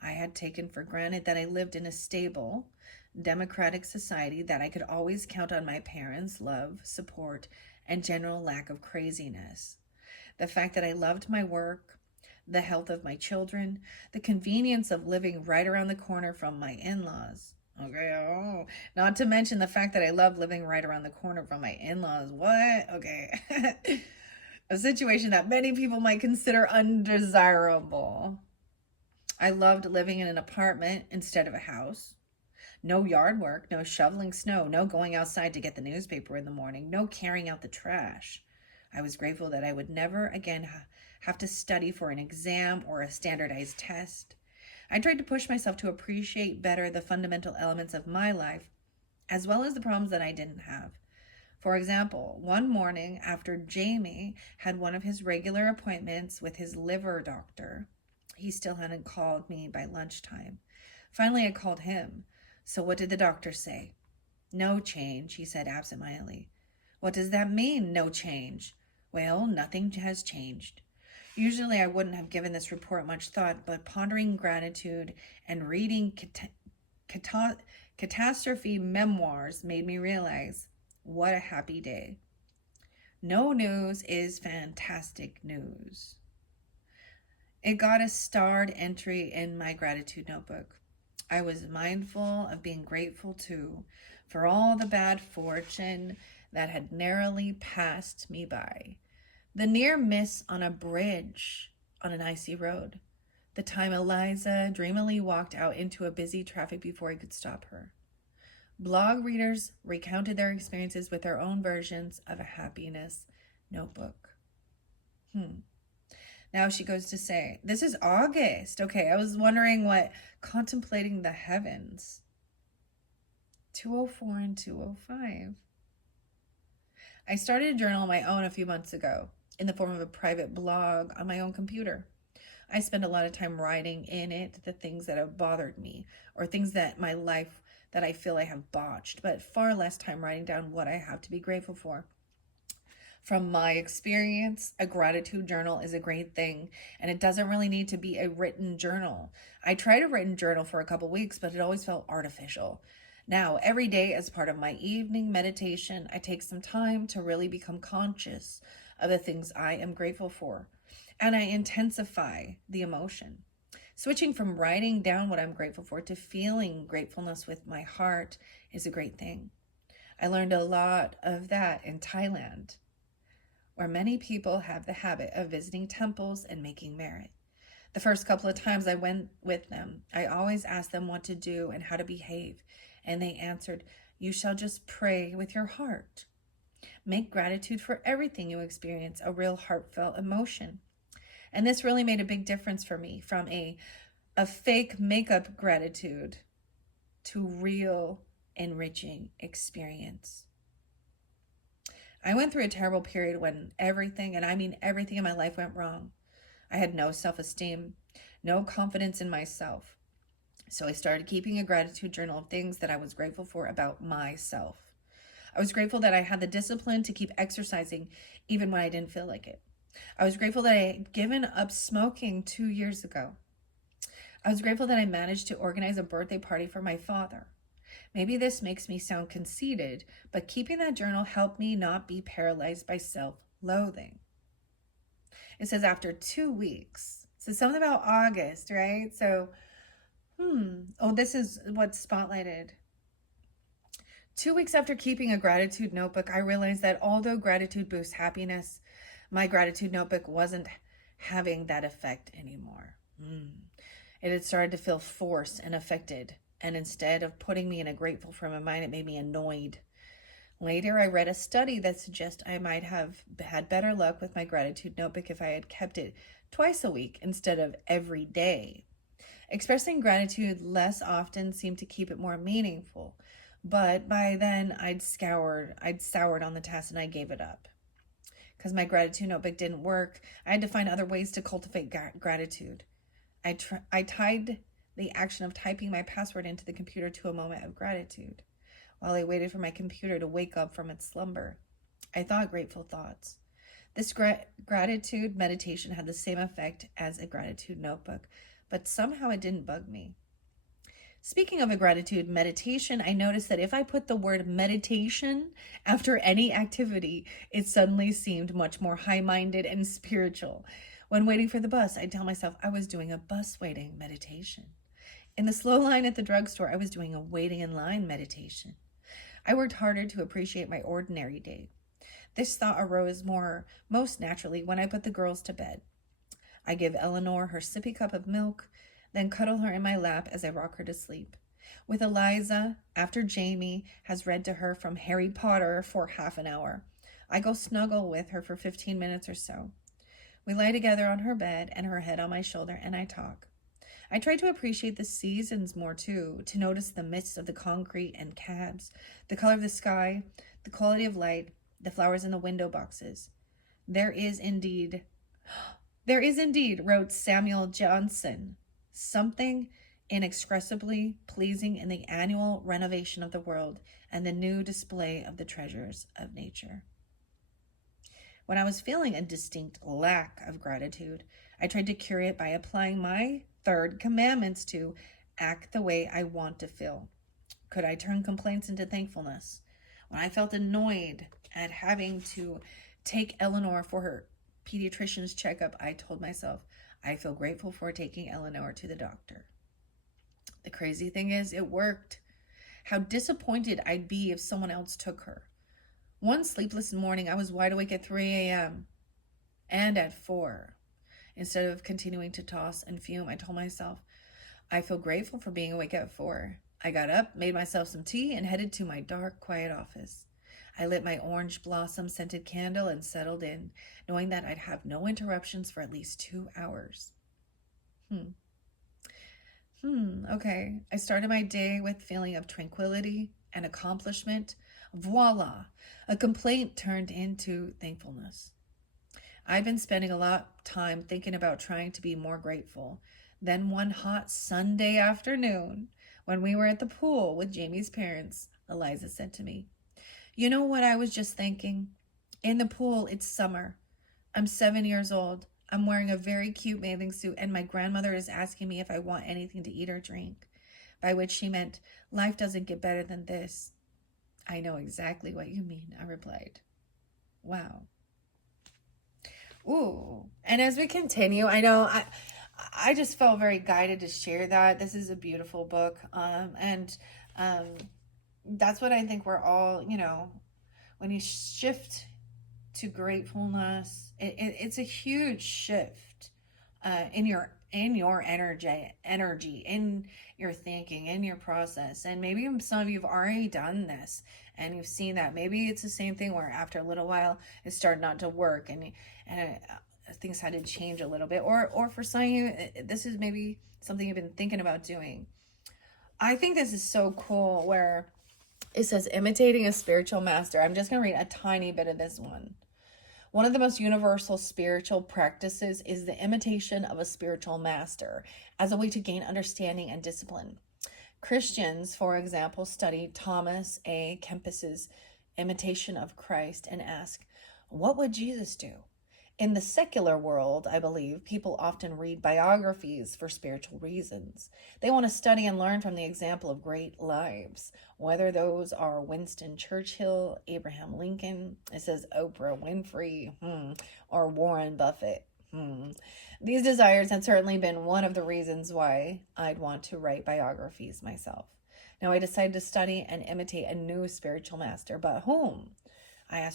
I had taken for granted that I lived in a stable, democratic society that I could always count on my parents' love, support, and general lack of craziness. The fact that I loved my work, the health of my children, the convenience of living right around the corner from my in laws. Okay, oh, not to mention the fact that I love living right around the corner from my in laws. What? Okay. A situation that many people might consider undesirable. I loved living in an apartment instead of a house. No yard work, no shoveling snow, no going outside to get the newspaper in the morning, no carrying out the trash. I was grateful that I would never again have to study for an exam or a standardized test. I tried to push myself to appreciate better the fundamental elements of my life, as well as the problems that I didn't have. For example, one morning after Jamie had one of his regular appointments with his liver doctor, he still hadn't called me by lunchtime. Finally, I called him. So what did the doctor say? No change, he said absentmindedly. What does that mean, no change? Well, nothing has changed. Usually I wouldn't have given this report much thought, but pondering gratitude and reading catastrophe memoirs made me realize what a happy day. No news is fantastic news. It got a starred entry in my gratitude notebook. I was mindful of being grateful too for all the bad fortune that had narrowly passed me by. The near miss on a bridge on an icy road. The time Eliza dreamily walked out into a busy traffic before he could stop her. Blog readers recounted their experiences with their own versions of a happiness notebook. Now she goes to say, this is August. Okay, I was wondering what contemplating the heavens. 204 and 205. I started a journal of my own a few months ago in the form of a private blog on my own computer. I spend a lot of time writing in it the things that have bothered me or things that my life that I feel I have botched, but far less time writing down what I have to be grateful for. From my experience, a gratitude journal is a great thing, and it doesn't really need to be a written journal. I tried a written journal for a couple weeks, but it always felt artificial. Now, every day as part of my evening meditation, I take some time to really become conscious of the things I am grateful for, and I intensify the emotion. Switching from writing down what I'm grateful for to feeling gratefulness with my heart is a great thing. I learned a lot of that in Thailand, where many people have the habit of visiting temples and making merit. The first couple of times I went with them, I always asked them what to do and how to behave, and they answered, you shall just pray with your heart. Make gratitude for everything you experience a real heartfelt emotion. And this really made a big difference for me, from a fake makeup gratitude to real enriching experience. I went through a terrible period when everything, and I mean everything in my life, went wrong. I had no self-esteem, no confidence in myself. So I started keeping a gratitude journal of things that I was grateful for about myself. I was grateful that I had the discipline to keep exercising even when I didn't feel like it. I was grateful that I had given up smoking 2 years ago. I was grateful that I managed to organize a birthday party for my father. Maybe this makes me sound conceited, but keeping that journal helped me not be paralyzed by self-loathing. It says after 2 weeks. So something about August, right? So, oh, this is what's spotlighted. 2 weeks after keeping a gratitude notebook, I realized that although gratitude boosts happiness, my gratitude notebook wasn't having that effect anymore. It had started to feel forced and affected. And instead of putting me in a grateful frame of mind, it made me annoyed. Later, I read a study that suggests I might have had better luck with my gratitude notebook if I had kept it twice a week instead of every day. Expressing gratitude less often seemed to keep it more meaningful, but by then I'd soured on the task and I gave it up. Because my gratitude notebook didn't work, I had to find other ways to cultivate gratitude. I tied the action of typing my password into the computer to a moment of gratitude. While I waited for my computer to wake up from its slumber, I thought grateful thoughts. This gratitude meditation had the same effect as a gratitude notebook, but somehow it didn't bug me. Speaking of a gratitude meditation, I noticed that if I put the word meditation after any activity, it suddenly seemed much more high minded and spiritual. When waiting for the bus, I'd tell myself I was doing a bus waiting meditation. In the slow line at the drugstore, I was doing a waiting in line meditation. I worked harder to appreciate my ordinary day. This thought arose most naturally when I put the girls to bed. I give Eleanor her sippy cup of milk, then cuddle her in my lap as I rock her to sleep. With Eliza, after Jamie has read to her from Harry Potter for half an hour, I go snuggle with her for 15 minutes or so. We lie together on her bed and her head on my shoulder, and I talk. I try to appreciate the seasons more too, to notice the mist of the concrete and cabs, the color of the sky, the quality of light, the flowers in the window boxes. There is indeed, wrote Samuel Johnson, something inexpressibly pleasing in the annual renovation of the world and the new display of the treasures of nature. When I was feeling a distinct lack of gratitude, I tried to cure it by applying my 3rd commandments to act the way I want to feel. Could I turn complaints into thankfulness? When I felt annoyed at having to take Eleanor for her pediatrician's checkup, I told myself, I feel grateful for taking Eleanor to the doctor. The crazy thing is, it worked. How disappointed I'd be if someone else took her. One sleepless morning, I was wide awake at 3 a.m. and at 4. Instead of continuing to toss and fume, I told myself, I feel grateful for being awake at 4. I got up, made myself some tea, and headed to my dark, quiet office. I lit my orange blossom scented candle and settled in, knowing that I'd have no interruptions for at least 2 hours. Okay. I started my day with feeling of tranquility and accomplishment. Voila! A complaint turned into thankfulness. I've been spending a lot of time thinking about trying to be more grateful. Then one hot Sunday afternoon, when we were at the pool with Jamie's parents, Eliza said to me, "You know what I was just thinking? In the pool, it's summer. I'm 7 years old. I'm wearing a very cute bathing suit, and my grandmother is asking me if I want anything to eat or drink." By which she meant, life doesn't get better than this. "I know exactly what you mean," I replied. Wow. Ooh. And as we continue, I know I just felt very guided to share that. This is a beautiful book. And that's what I think we're all, when you shift to gratefulness, it's a huge shift in your energy, in your thinking, in your process. And maybe some of you have already done this and you've seen that. Maybe it's the same thing where after a little while it started not to work and things had to change a little bit, or for some of you this is maybe something you've been thinking about doing. I think this is so cool where it says imitating a spiritual master. I'm just going to read a tiny bit of this one. One of the most universal spiritual practices is the imitation of a spiritual master as a way to gain understanding and discipline. Christians, for example, study Thomas A. Kempis's Imitation of Christ and ask, what would Jesus do? In the secular world, I believe, people often read biographies for spiritual reasons. They want to study and learn from the example of great lives, whether those are Winston Churchill, Abraham Lincoln, it says Oprah Winfrey, or Warren Buffett. These desires had certainly been one of the reasons why I'd want to write biographies myself. Now I decided to study and imitate a new spiritual master, but whom? I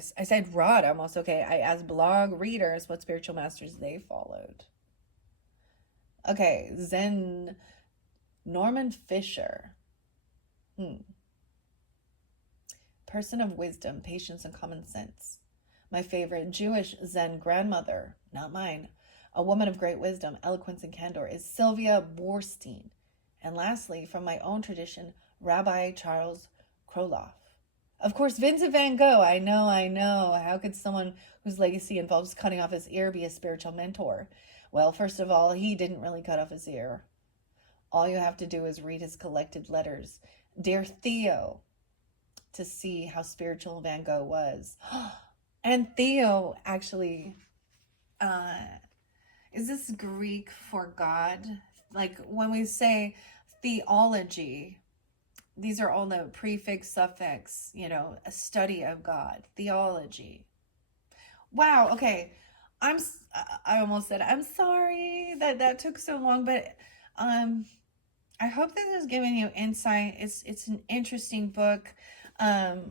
said Rod almost, okay. I asked blog readers what spiritual masters they followed. Okay, Zen Norman Fisher. Person of wisdom, patience, and common sense. My favorite Jewish Zen grandmother, not mine, a woman of great wisdom, eloquence, and candor, is Sylvia Boorstein. And lastly, from my own tradition, Rabbi Charles Kroloff. Of course, Vincent van Gogh, I know. How could someone whose legacy involves cutting off his ear be a spiritual mentor? Well, first of all, he didn't really cut off his ear. All you have to do is read his collected letters, Dear Theo, to see how spiritual Van Gogh was. And Theo actually, is this Greek for God? Like when we say theology. These are all the prefix, suffix, you know, a study of God, theology. Wow, okay. I'm I almost said I'm sorry that that took so long, but um I hope this has given you insight. It's an interesting book.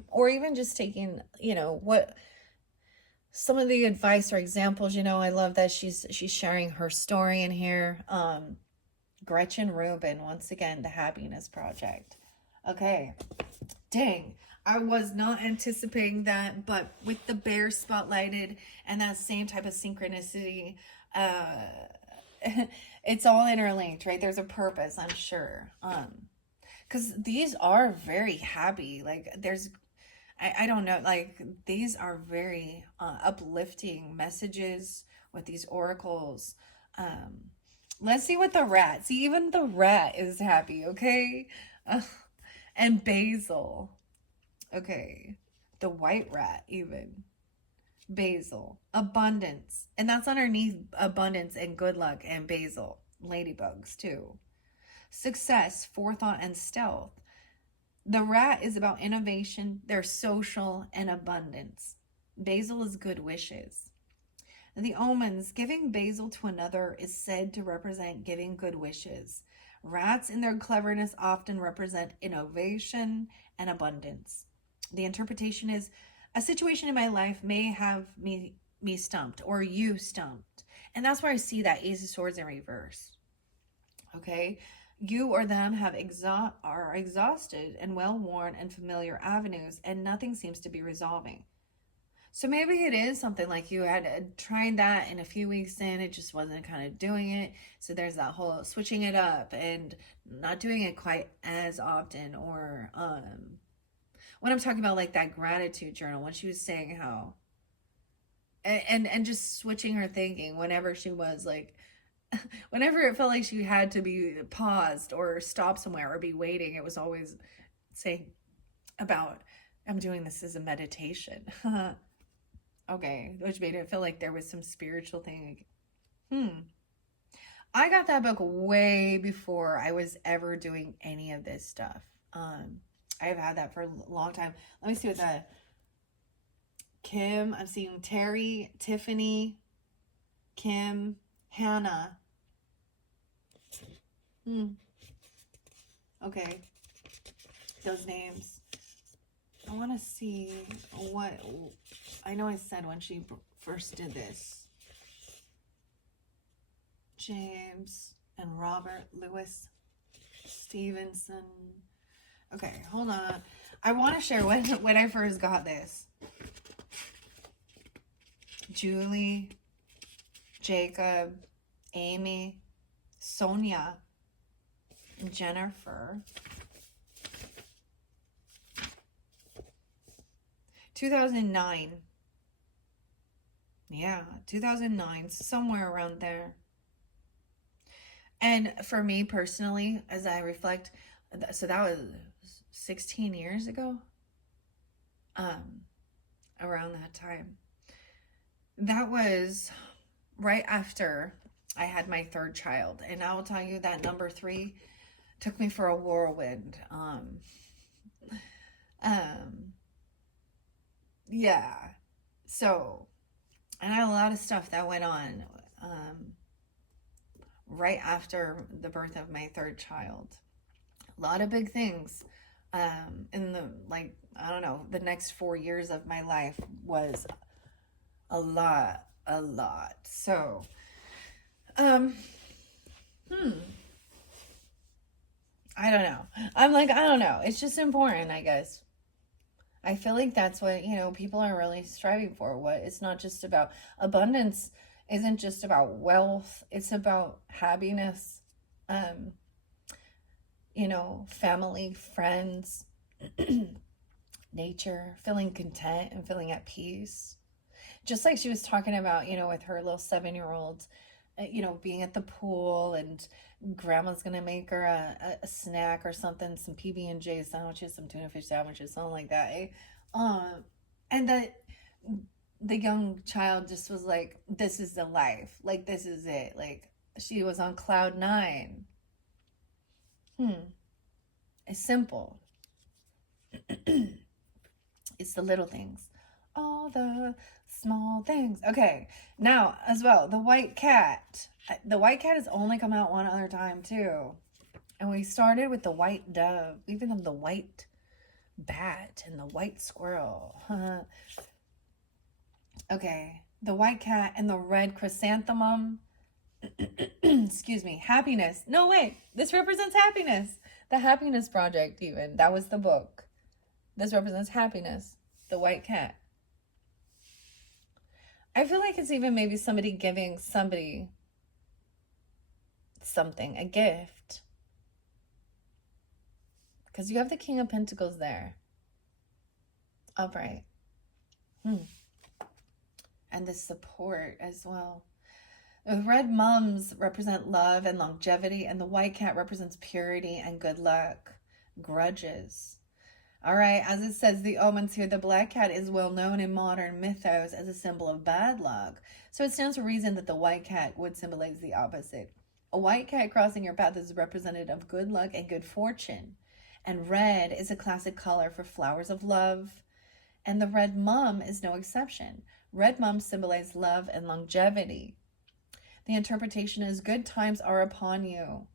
Or even just taking, you know, what some of the advice or examples, you know, I love that she's sharing her story in here. Gretchen Rubin, once again, the Happiness Project. Okay. Dang. I was not anticipating that, but with the bear spotlighted and that same type of synchronicity, it's all interlinked, right? There's a purpose, I'm sure. Because these are very happy. Like, I don't know, like, these are very uplifting messages with these oracles. Let's see what the rat, see, even the rat is happy, okay? And basil. Okay. The white rat, even. Basil. Abundance. And that's underneath abundance and good luck and basil. Ladybugs, too. Success, forethought, and stealth. The rat is about innovation, their social, and abundance. Basil is good wishes. The omens, giving basil to another is said to represent giving good wishes. Rats in their cleverness often represent innovation and abundance. The interpretation is, a situation in my life may have me stumped or you stumped. And that's where I see that Ace of Swords in reverse. Okay? You or them are exhausted and well-worn and familiar avenues, and nothing seems to be resolving. So maybe it is something like you had tried that, and a few weeks in, it just wasn't kind of doing it. So there's that whole switching it up and not doing it quite as often. Or when I'm talking about like that gratitude journal, when she was saying how, and just switching her thinking whenever she was like, whenever it felt like she had to be paused or stop somewhere or be waiting, it was always saying about, I'm doing this as a meditation. Okay, which made it feel like there was some spiritual thing. I got that book way before I was ever doing any of this stuff. I've had that for a long time. Let me see what that. Kim, I'm seeing Terry, Tiffany, Kim, Hannah. Okay, those names. I want to see what, I know I said when she first did this. James and Robert Louis Stevenson. Okay, hold on. I want to share when I first got this. Julie, Jacob, Amy, Sonia, Jennifer. 2009. Yeah, 2009, somewhere around there. And for me personally, as I reflect, so that was 16 years ago, around that time. That was right after I had my third child. And I will tell you that number 3 took me for a whirlwind. Yeah. So, and I had a lot of stuff that went on right after the birth of my third child. A lot of big things. In the, like, I don't know, the next 4 years of my life was a lot. So, I don't know. I'm like, I don't know. It's just important, I guess. I feel like that's what, you know, people are really striving for. What it's not just about abundance, isn't just about wealth. It's about happiness, you know, family, friends, nature, feeling content and feeling at peace. Just like she was talking about, you know, with her little 7-year-old, you know, being at the pool and grandma's gonna make her a snack or something, some PB&J sandwiches, some tuna fish sandwiches, something like that. And that the young child just was like, this is the life, like this is it. Like she was on cloud 9. It's simple. It's the little things. All the small things. Okay, now as well, the white cat. The white cat has only come out one other time too. And we started with the white dove. We even have the white bat and the white squirrel. Okay, the white cat and the red chrysanthemum. Excuse me, happiness. No, wait, this represents happiness. The Happiness Project, even. That was the book. This represents happiness. The white cat. I feel like it's even maybe somebody giving somebody something, a gift. Because you have the King of Pentacles there. Upright. And the support as well. The red mums represent love and longevity, and the white cat represents purity and good luck. Grudges. All right, as it says, the omens here, the black cat is well known in modern mythos as a symbol of bad luck. So it stands to reason that the white cat would symbolize the opposite. A white cat crossing your path is representative of good luck and good fortune. And red is a classic color for flowers of love. And the red mum is no exception. Red mums symbolize love and longevity. The interpretation is good times are upon you.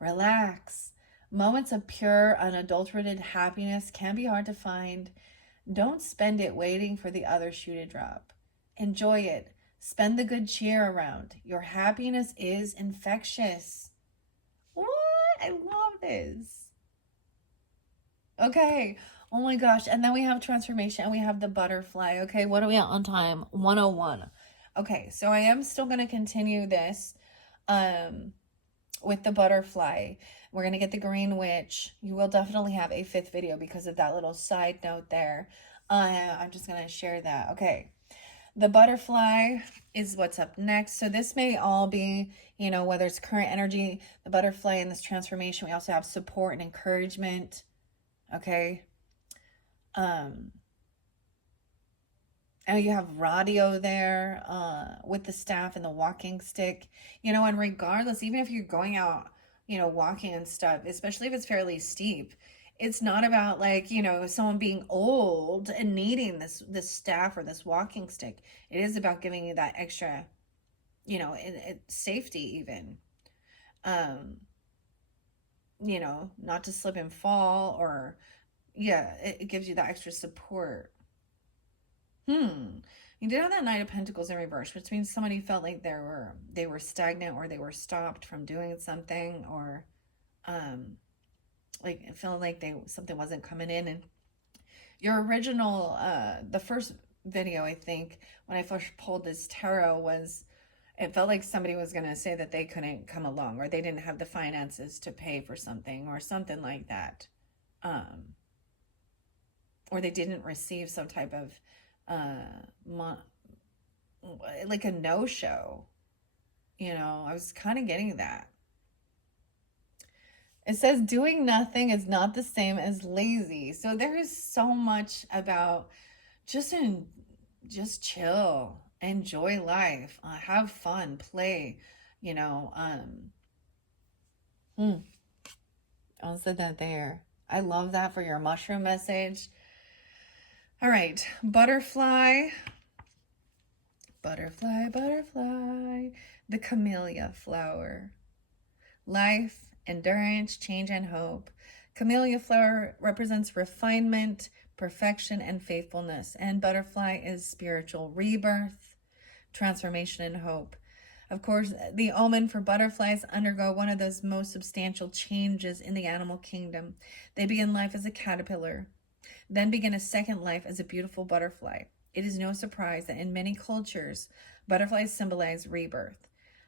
Relax. Moments of pure, unadulterated happiness can be hard to find. Don't spend it waiting for the other shoe to drop. Enjoy it. Spend the good cheer around. Your happiness is infectious. What? I love this. Okay. Oh my gosh. And then we have transformation and we have the butterfly. Okay. What are we at on time? 101. Okay. So I am still going to continue this with the butterfly. We're going to get the green witch. You will definitely have a 5th video because of that little side note there. I'm just going to share that. Okay. The butterfly is what's up next. So this may all be, you know, whether it's current energy, the butterfly in this transformation. We also have support and encouragement. Okay. And you have radio there with the staff and the walking stick, you know, and regardless, even if you're going out, you know, walking and stuff, especially if it's fairly steep, it's not about like, you know, someone being old and needing this staff or this walking stick. It is about giving you that extra, you know, safety even, you know, not to slip and fall or, yeah, it gives you that extra support. You did have that Knight of Pentacles in reverse, which means somebody felt like they were stagnant or they were stopped from doing something, or like it felt like something wasn't coming in. And your original the first video, I think, when I first pulled this tarot, was it felt like somebody was going to say that they couldn't come along or they didn't have the finances to pay for something or something like that, or they didn't receive some type of like a no-show. You know, I was kind of getting that. It says doing nothing is not the same as lazy. So there is so much about just chill, enjoy life, have fun, play, you know. I'll say that there. I love that for your mushroom message. All right, butterfly, butterfly, butterfly, the camellia flower. Life, endurance, change, and hope. Camellia flower represents refinement, perfection, and faithfulness. And butterfly is spiritual rebirth, transformation, and hope. Of course, the omen for butterflies undergo one of those most substantial changes in the animal kingdom. They begin life as a caterpillar, then begin a second life as a beautiful butterfly. It is no surprise that in many cultures, butterflies symbolize rebirth.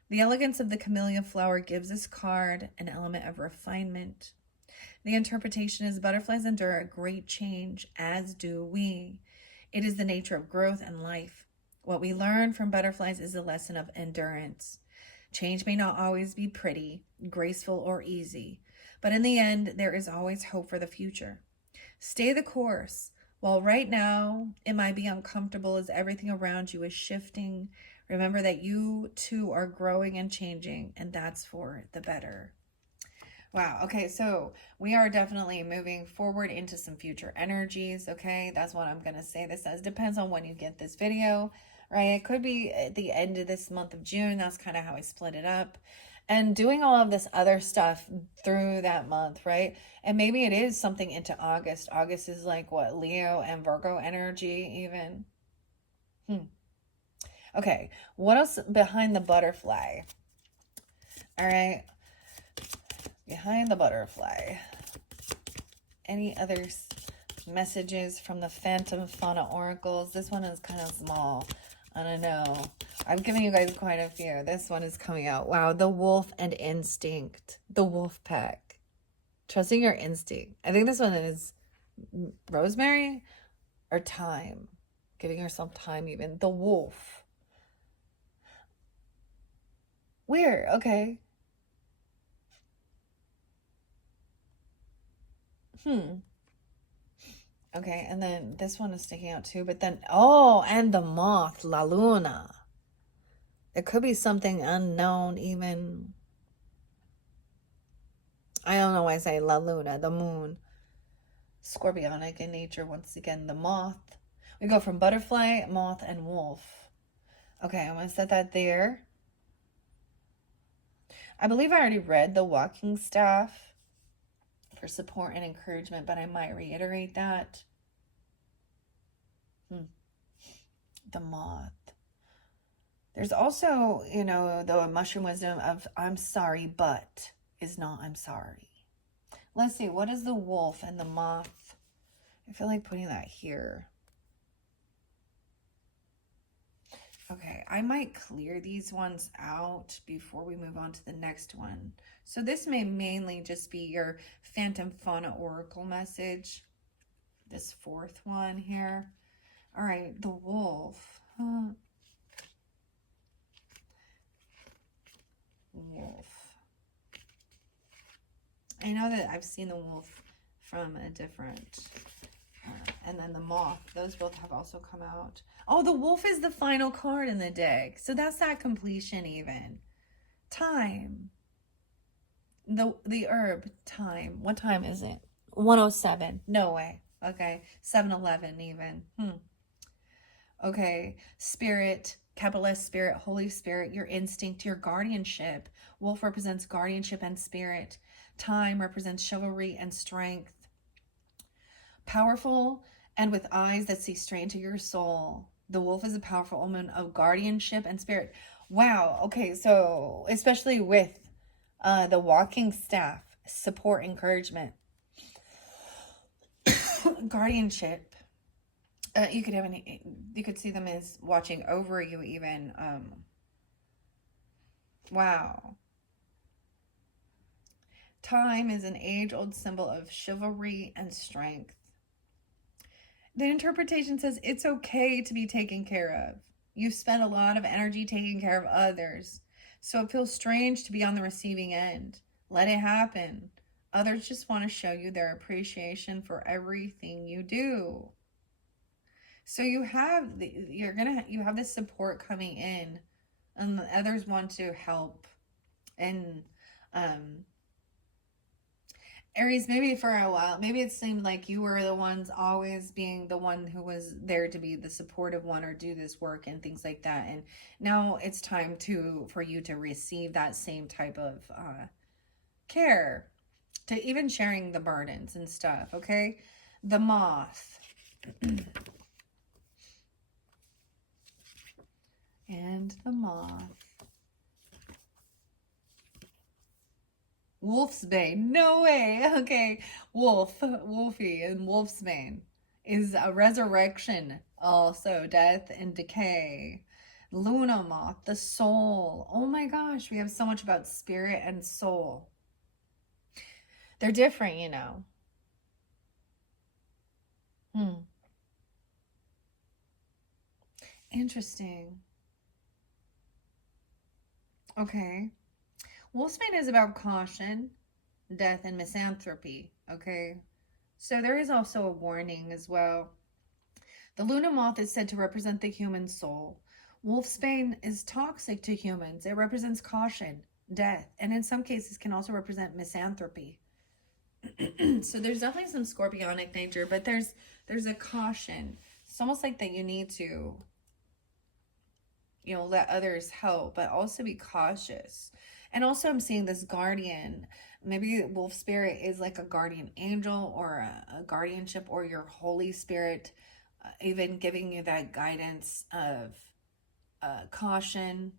The elegance of the camellia flower gives this card an element of refinement. The interpretation is butterflies endure a great change, as do we. It is the nature of growth and life. What we learn from butterflies is a lesson of endurance. Change may not always be pretty, graceful, or easy, but in the end, there is always hope for the future. Stay the course. While right now it might be uncomfortable as everything around you is shifting, remember that you too are growing and changing, and that's for the better. Wow. Okay. So we are definitely moving forward into some future energies. Okay. That's what I'm going to say this as. Depends on when you get this video, right? It could be at the end of this month of June. That's kind of how I split it up. And doing all of this other stuff through that month, right? And maybe it is something into August. August is like what? Leo and Virgo energy, even. Okay. What else behind the butterfly? All right. Behind the butterfly. Any other messages from the Phantom Fauna Oracles? This one is kind of small. I don't know. I'm giving you guys quite a few. This one is coming out. Wow, the wolf and instinct. The wolf pack. Trusting your instinct. I think this one is rosemary or time. Giving yourself time even. The wolf. Weird. Okay. Okay, and then this one is sticking out too, but then, oh, and the moth, La Luna. It could be something unknown even. I don't know why I say La Luna, the moon. Scorpionic in nature, once again, the moth. We go from butterfly, moth, and wolf. Okay, I'm going to set that there. I believe I already read the walking staff for support and encouragement, but I might reiterate that. The moth. There's also, the mushroom wisdom of I'm sorry, but is not I'm sorry. Let's see, what is the wolf and the moth? I feel like putting that here. Okay, I might clear these ones out before we move on to the next one. So this may mainly just be your Phantom Fauna Oracle message. This fourth one here. All right, the wolf. Wolf. I know that I've seen the wolf from a different, and then the moth. Those both have also come out. Oh, the wolf is the final card in the deck. So that's that completion even. Time. The herb, time. What time is it? 1:07. No way. Okay. 7:11 even. Okay. Spirit, capital S Spirit, Holy Spirit, your instinct, your guardianship. Wolf represents guardianship and spirit. Time represents chivalry and strength. Powerful and with eyes that see straight into your soul. The wolf is a powerful omen of guardianship and spirit. Wow. Okay. So especially with the walking staff, support, encouragement, guardianship. You could see them as watching over you even. Wow. Time is an age-old symbol of chivalry and strength. The interpretation says it's okay to be taken care of. You've spent a lot of energy taking care of others, so it feels strange to be on the receiving end. Let it happen. Others just want to show you their appreciation for everything you do. So you have you have this support coming in, and others want to help. And Aries, maybe for a while, maybe it seemed like you were the ones always being the one who was there to be the supportive one or do this work and things like that. And now it's time for you to receive that same type of care, to even sharing the burdens and stuff. Okay, the moth. And the moth. Wolf's Bane. No way. Okay. Wolfie, and Wolf's Bane is a resurrection. Also, death and decay. Luna Moth, the soul. Oh my gosh, we have so much about spirit and soul. They're different, Interesting. Okay. Wolfsbane is about caution, death, and misanthropy. Okay. So there is also a warning as well. The Luna Moth is said to represent the human soul. Wolfsbane is toxic to humans. It represents caution, death, and in some cases can also represent misanthropy. So there's definitely some scorpionic nature, but there's a caution. It's almost like that you need to, let others help, but also be cautious. And also I'm seeing this guardian. Maybe wolf spirit is like a guardian angel or a guardianship, or your Holy Spirit, even giving you that guidance of caution,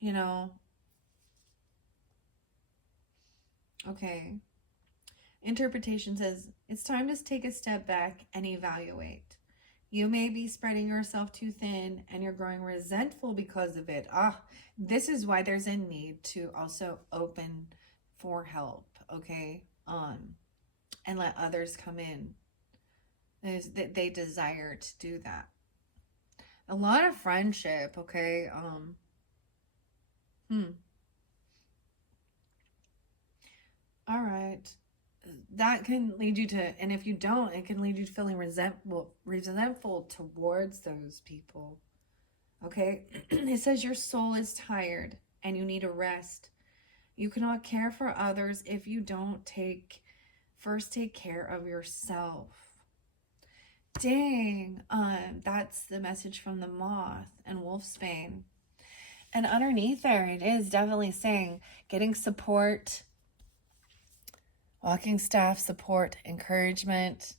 you know. Okay. Interpretation says it's time to take a step back and evaluate. You may be spreading yourself too thin and you're growing resentful because of it. This is why there's a need to also open for help, okay? And let others come in. That they desire to do that. A lot of friendship, okay? All right. That can lead you to, and if you don't, it can lead you to feeling resentful towards those people. Okay? It says your soul is tired and you need a rest. You cannot care for others if you don't first take care of yourself. Dang. That's the message from the moth and wolfsbane. And underneath there, it is definitely saying getting support, walking staff support, encouragement.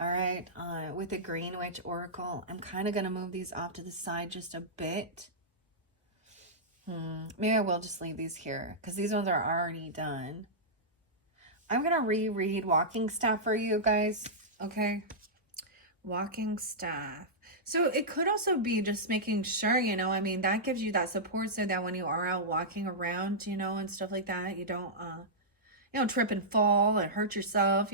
All right, with the Green Witch Oracle, I'm kind of going to move these off to the side just a bit. Maybe I will just leave these here because these ones are already done. I'm going to reread walking staff for you guys, okay? Walking staff. So it could also be just making sure, I mean, that gives you that support so that when you are out walking around, and stuff like that, you don't, trip and fall and hurt yourself,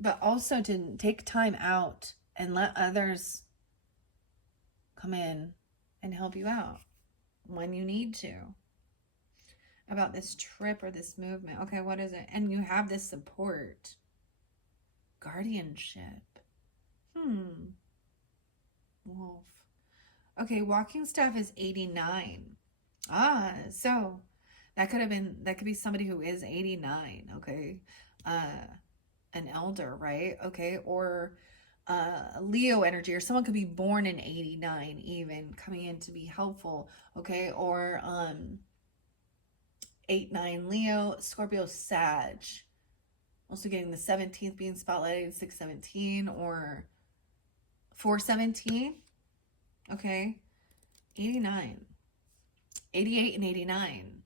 but also to take time out and let others come in and help you out when you need to. About this trip or this movement. Okay, what is it? And you have this support. Guardianship. Wolf. Okay, walking staff is 89. So that could be somebody who is 89, okay? An elder, right? Okay, or Leo energy, or someone could be born in 89 even, coming in to be helpful, okay? Or 8-9 Leo, Scorpio, Sag. Also getting the 17th being spotlighted, 617 or 417. Okay. 89. 88 and 89.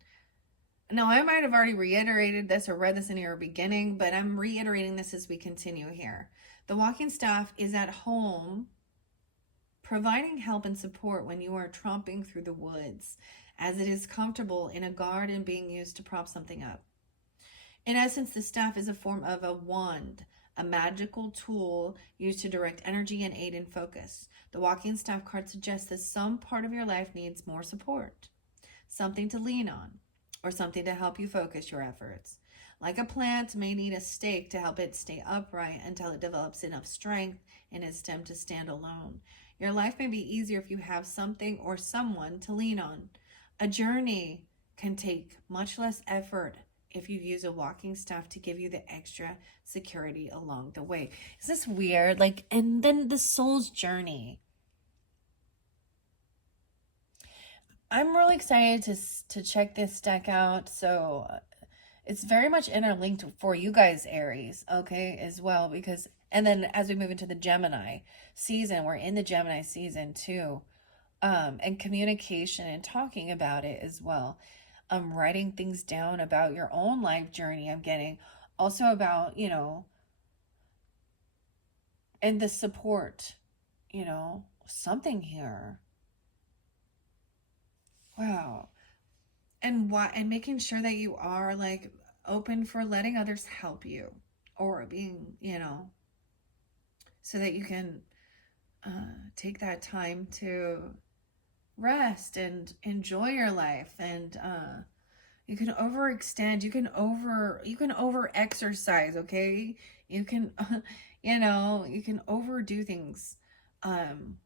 Now, I might have already reiterated this or read this in your beginning, but I'm reiterating this as we continue here. The walking staff is at home, providing help and support when you are tromping through the woods, as it is comfortable in a garden being used to prop something up. In essence, the staff is a form of a wand, a magical tool used to direct energy and aid in focus. The walking staff card suggests that some part of your life needs more support, something to lean on, or something to help you focus your efforts. Like a plant may need a stake to help it stay upright until it develops enough strength in its stem to stand alone. Your life may be easier if you have something or someone to lean on. A journey can take much less effort if you use a walking staff to give you the extra security along the way. Is this weird? And then the soul's journey. I'm really excited to check this deck out. So it's very much interlinked for you guys, Aries, okay, as well, because, and then as we move into the Gemini season, we're in the Gemini season too, and communication and talking about it as well. Writing things down about your own life journey. I'm getting also about, and the support, something here. Wow. And making sure that you are open for letting others help you, or being, so that you can take that time to rest and enjoy your life. And you can overextend, you can over exercise, okay? You can you can overdo things,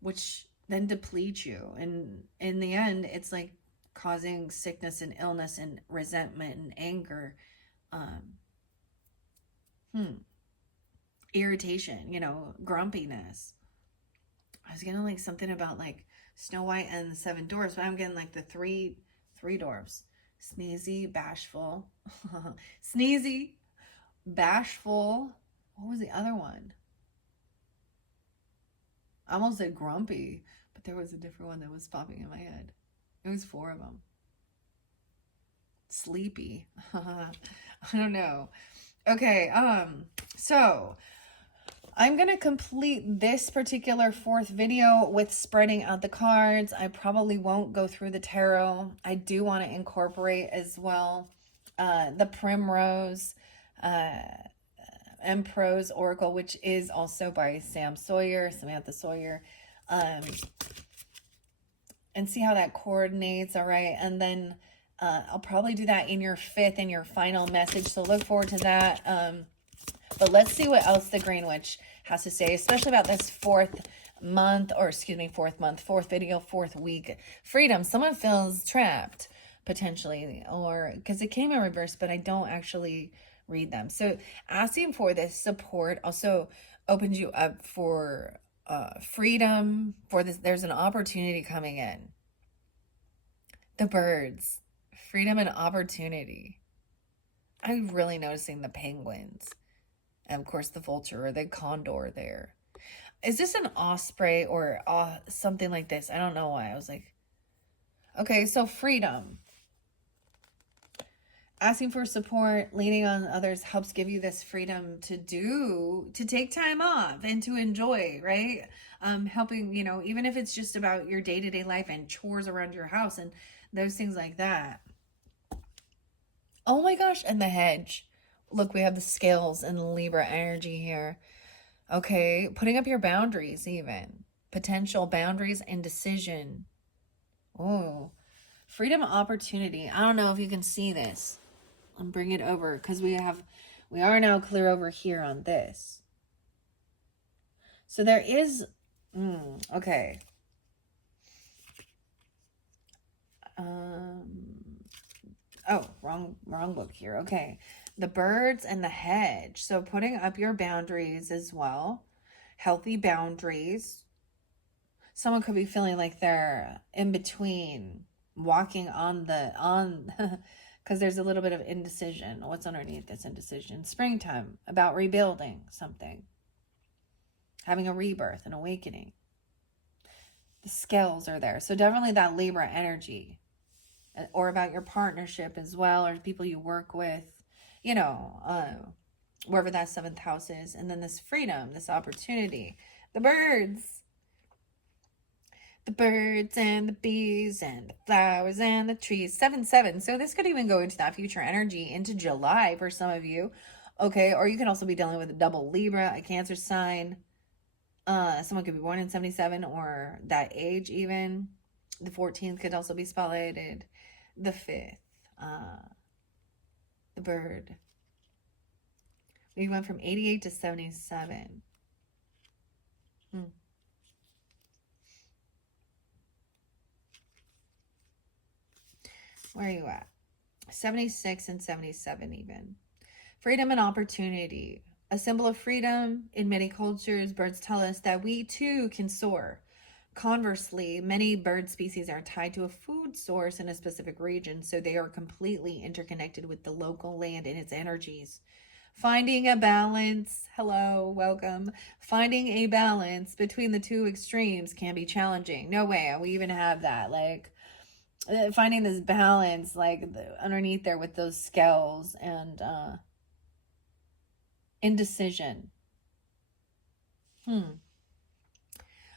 which then deplete you. And in the end, it's like causing sickness and illness and resentment and anger, um, irritation, grumpiness. I was getting like something about like Snow White and the Seven Dwarfs, but I'm getting like the three dwarfs. Sneezy, bashful, sneezy, bashful. What was the other one? I almost said grumpy, but there was a different one that was popping in my head. It was 4 of them. Sleepy. I don't know. Okay, so I'm going to complete this particular 4th video with spreading out the cards. I probably won't go through the tarot. I do want to incorporate as well the Primrose Emprose Oracle, which is also by Samantha Sawyer. And see how that coordinates, all right? And then I'll probably do that in your 5th and your final message, so look forward to that. But let's see what else the Green Witch has to say, especially about this 4th month, or excuse me, 4th month, 4th video, 4th week. Freedom. Someone feels trapped, potentially, or because it came in reverse, but I don't actually read them. So asking for this support also opens you up for freedom, for this. There's an opportunity coming in. The birds. Freedom and opportunity. I'm really noticing the penguins. And of course the vulture or the condor there. Is this an osprey or something like this? I don't know why. I was like, okay, so freedom. Asking for support, leaning on others helps give you this freedom to take time off and to enjoy, right? Helping, even if it's just about your day-to-day life and chores around your house and those things like that. Oh my gosh, and the hedge. Look, we have the scales and the Libra energy here. Okay, putting up your boundaries even. Potential boundaries and decision. Oh, freedom, opportunity. I don't know if you can see this. I'll bring it over because we are now clear over here on this. So there is, okay. Oh, wrong book here. Okay. The birds and the hedge. So putting up your boundaries as well. Healthy boundaries. Someone could be feeling like they're in between, walking on because there's a little bit of indecision. What's underneath this indecision? Springtime, about rebuilding something. Having a rebirth, an awakening. The scales are there. So definitely that Libra energy. Or about your partnership as well, or people you work with, wherever that 7th house is. And then this freedom, this opportunity. The birds. The birds and the bees and the flowers and the trees. 7-7. So this could even go into that future energy into July for some of you. Okay, or you can also be dealing with a double Libra, a Cancer sign. Someone could be born in 77 or that age even. The 14th could also be spotlighted. The 5th. The bird. We went from 88 to 77. Where are you at? 76 and 77 even. Freedom and opportunity. A symbol of freedom. In many cultures, birds tell us that we too can soar. Conversely, many bird species are tied to a food source in a specific region, so they are completely interconnected with the local land and its energies. Finding a balance, hello, welcome. Finding a balance between the two extremes can be challenging. No way, we even have that. Like, finding this balance, like, underneath there with those scales and indecision.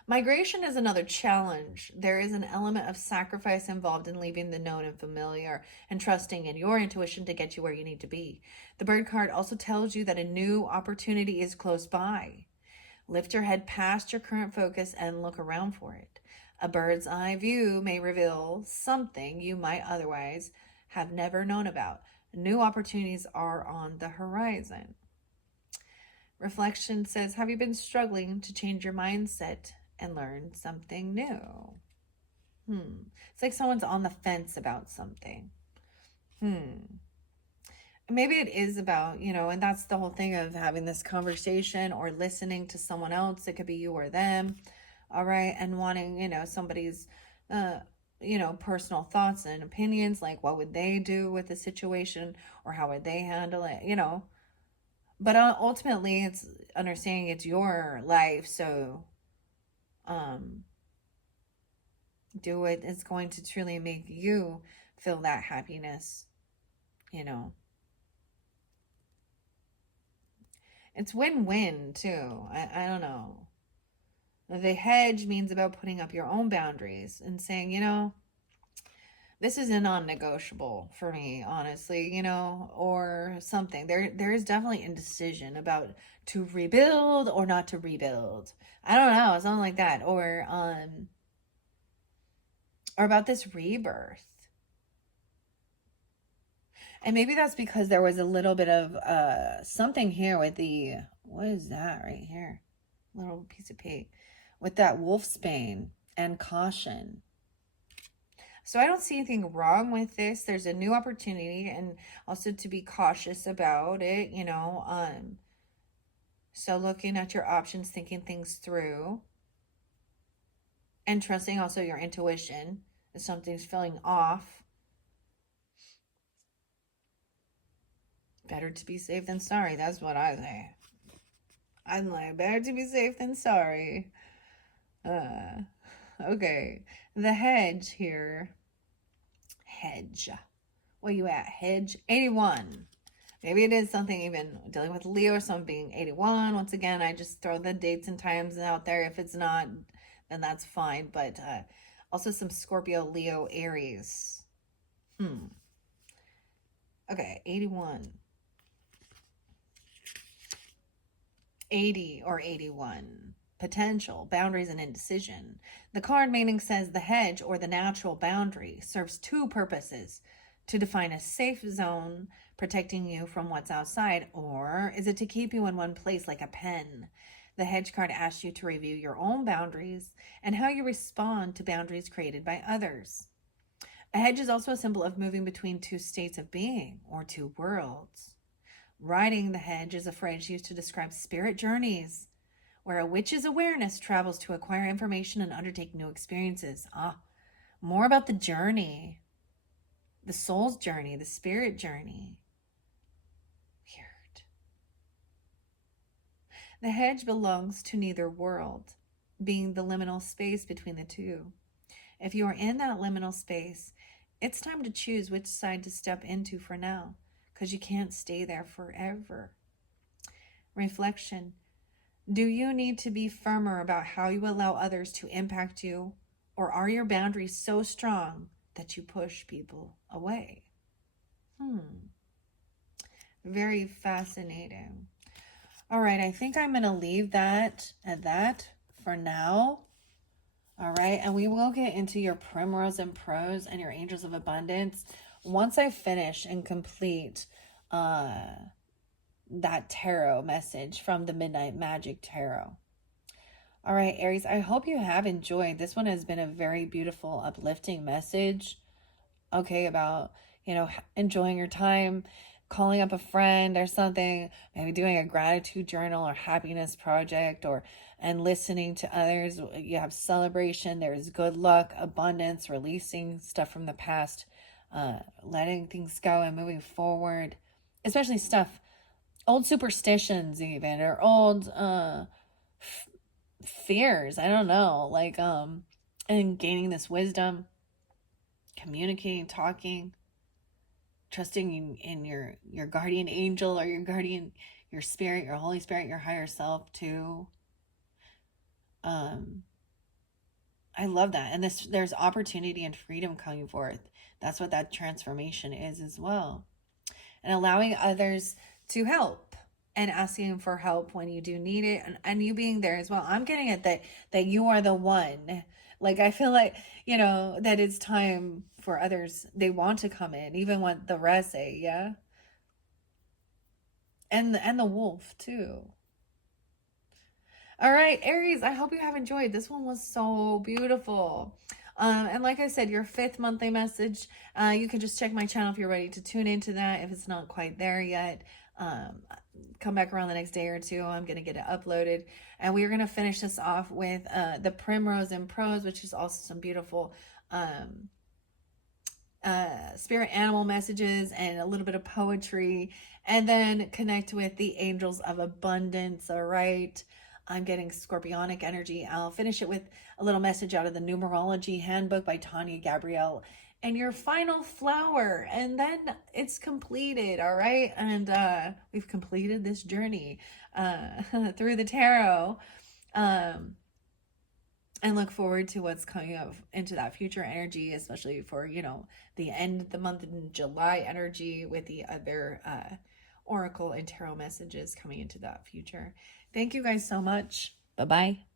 Migration is another challenge. There is an element of sacrifice involved in leaving the known and familiar and trusting in your intuition to get you where you need to be. The bird card also tells you that a new opportunity is close by. Lift your head past your current focus and look around for it. A bird's eye view may reveal something you might otherwise have never known about. New opportunities are on the horizon. Reflection says, have you been struggling to change your mindset and learn something new. It's like someone's on the fence about something. Maybe it is about, and that's the whole thing of having this conversation or listening to someone else. It could be you or them. All right. And wanting, somebody's, personal thoughts and opinions, like what would they do with the situation or how would they handle it. But ultimately it's understanding it's your life. So, do what is going to truly make you feel that happiness, It's win-win too. I don't know. The hedge means about putting up your own boundaries and saying, this is a non-negotiable for me, honestly, or something. There is definitely indecision about to rebuild or not to rebuild. I don't know, something like that. Or about this rebirth. And maybe that's because there was a little bit of something here with the, what is that right here? Little piece of paper with that wolfsbane and caution. So I don't see anything wrong with this. There's a new opportunity and also to be cautious about it, so looking at your options, thinking things through, and trusting also your intuition if something's feeling off. Better to be safe than sorry. That's what I say. I'm like, better to be safe than sorry. Okay. The hedge here. Hedge. Where you at? Hedge 81. Maybe it is something even dealing with Leo or something being 81. Once again, I just throw the dates and times out there. If it's not, then that's fine. But also some Scorpio, Leo, Aries. Okay, 81. 80 or 81. Potential, boundaries, and indecision. The card meaning says the hedge or the natural boundary serves two purposes: to define a safe zone, protecting you from what's outside, or is it to keep you in one place like a pen? The hedge card asks you to review your own boundaries and how you respond to boundaries created by others. A hedge is also a symbol of moving between two states of being or two worlds. Riding the hedge is a phrase used to describe spirit journeys, where a witch's awareness travels to acquire information and undertake new experiences. More about the journey, the soul's journey, the spirit journey. Weird. The hedge belongs to neither world, being the liminal space between the two. If you are in that liminal space, it's time to choose which side to step into for now, because you can't stay there forever. Reflection. Do you need to be firmer about how you allow others to impact you, or are your boundaries so strong that you push people away? Very fascinating. All right, I think I'm going to leave that at that for now. All right, and we will get into your primrose and prose and your angels of abundance once I finish and complete that tarot message from the Midnight Magic Tarot. All right, Aries, I hope you have enjoyed. This one has been a very beautiful, uplifting message, okay, about, enjoying your time, calling up a friend or something, maybe doing a gratitude journal or happiness project, and listening to others. You have celebration, there's good luck, abundance, releasing stuff from the past, letting things go and moving forward, especially stuff, old superstitions even, or old fears, I don't know, and gaining this wisdom, communicating, talking, trusting in your guardian angel or your spirit, your Holy Spirit, your higher self too. I love that. And there's opportunity and freedom coming forth. That's what that transformation is as well. And allowing others to help and asking for help when you do need it, and you being there as well. I'm getting it that you are the one. Like, I feel like, that it's time for others. They want to come in, even when the rest say, yeah. And the wolf too. All right, Aries, I hope you have enjoyed. This one was so beautiful. And like I said, your 5th monthly message, you can just check my channel if you're ready to tune into that. If it's not quite there yet, come back around the next day or two. I'm going to get it uploaded. And we're going to finish this off with the Primrose in Prose, which is also some beautiful spirit animal messages and a little bit of poetry, and then connect with the angels of abundance. All right, I'm getting scorpionic energy. I'll finish it with a little message out of the numerology handbook by Tanya Gabrielle, and your final flower, and then it's completed. All right, and we've completed this journey through the tarot, and look forward to what's coming up into that future energy, especially for, you know, the end of the month in July energy with the other oracle and tarot messages coming into that future. Thank you guys so much. Bye-bye.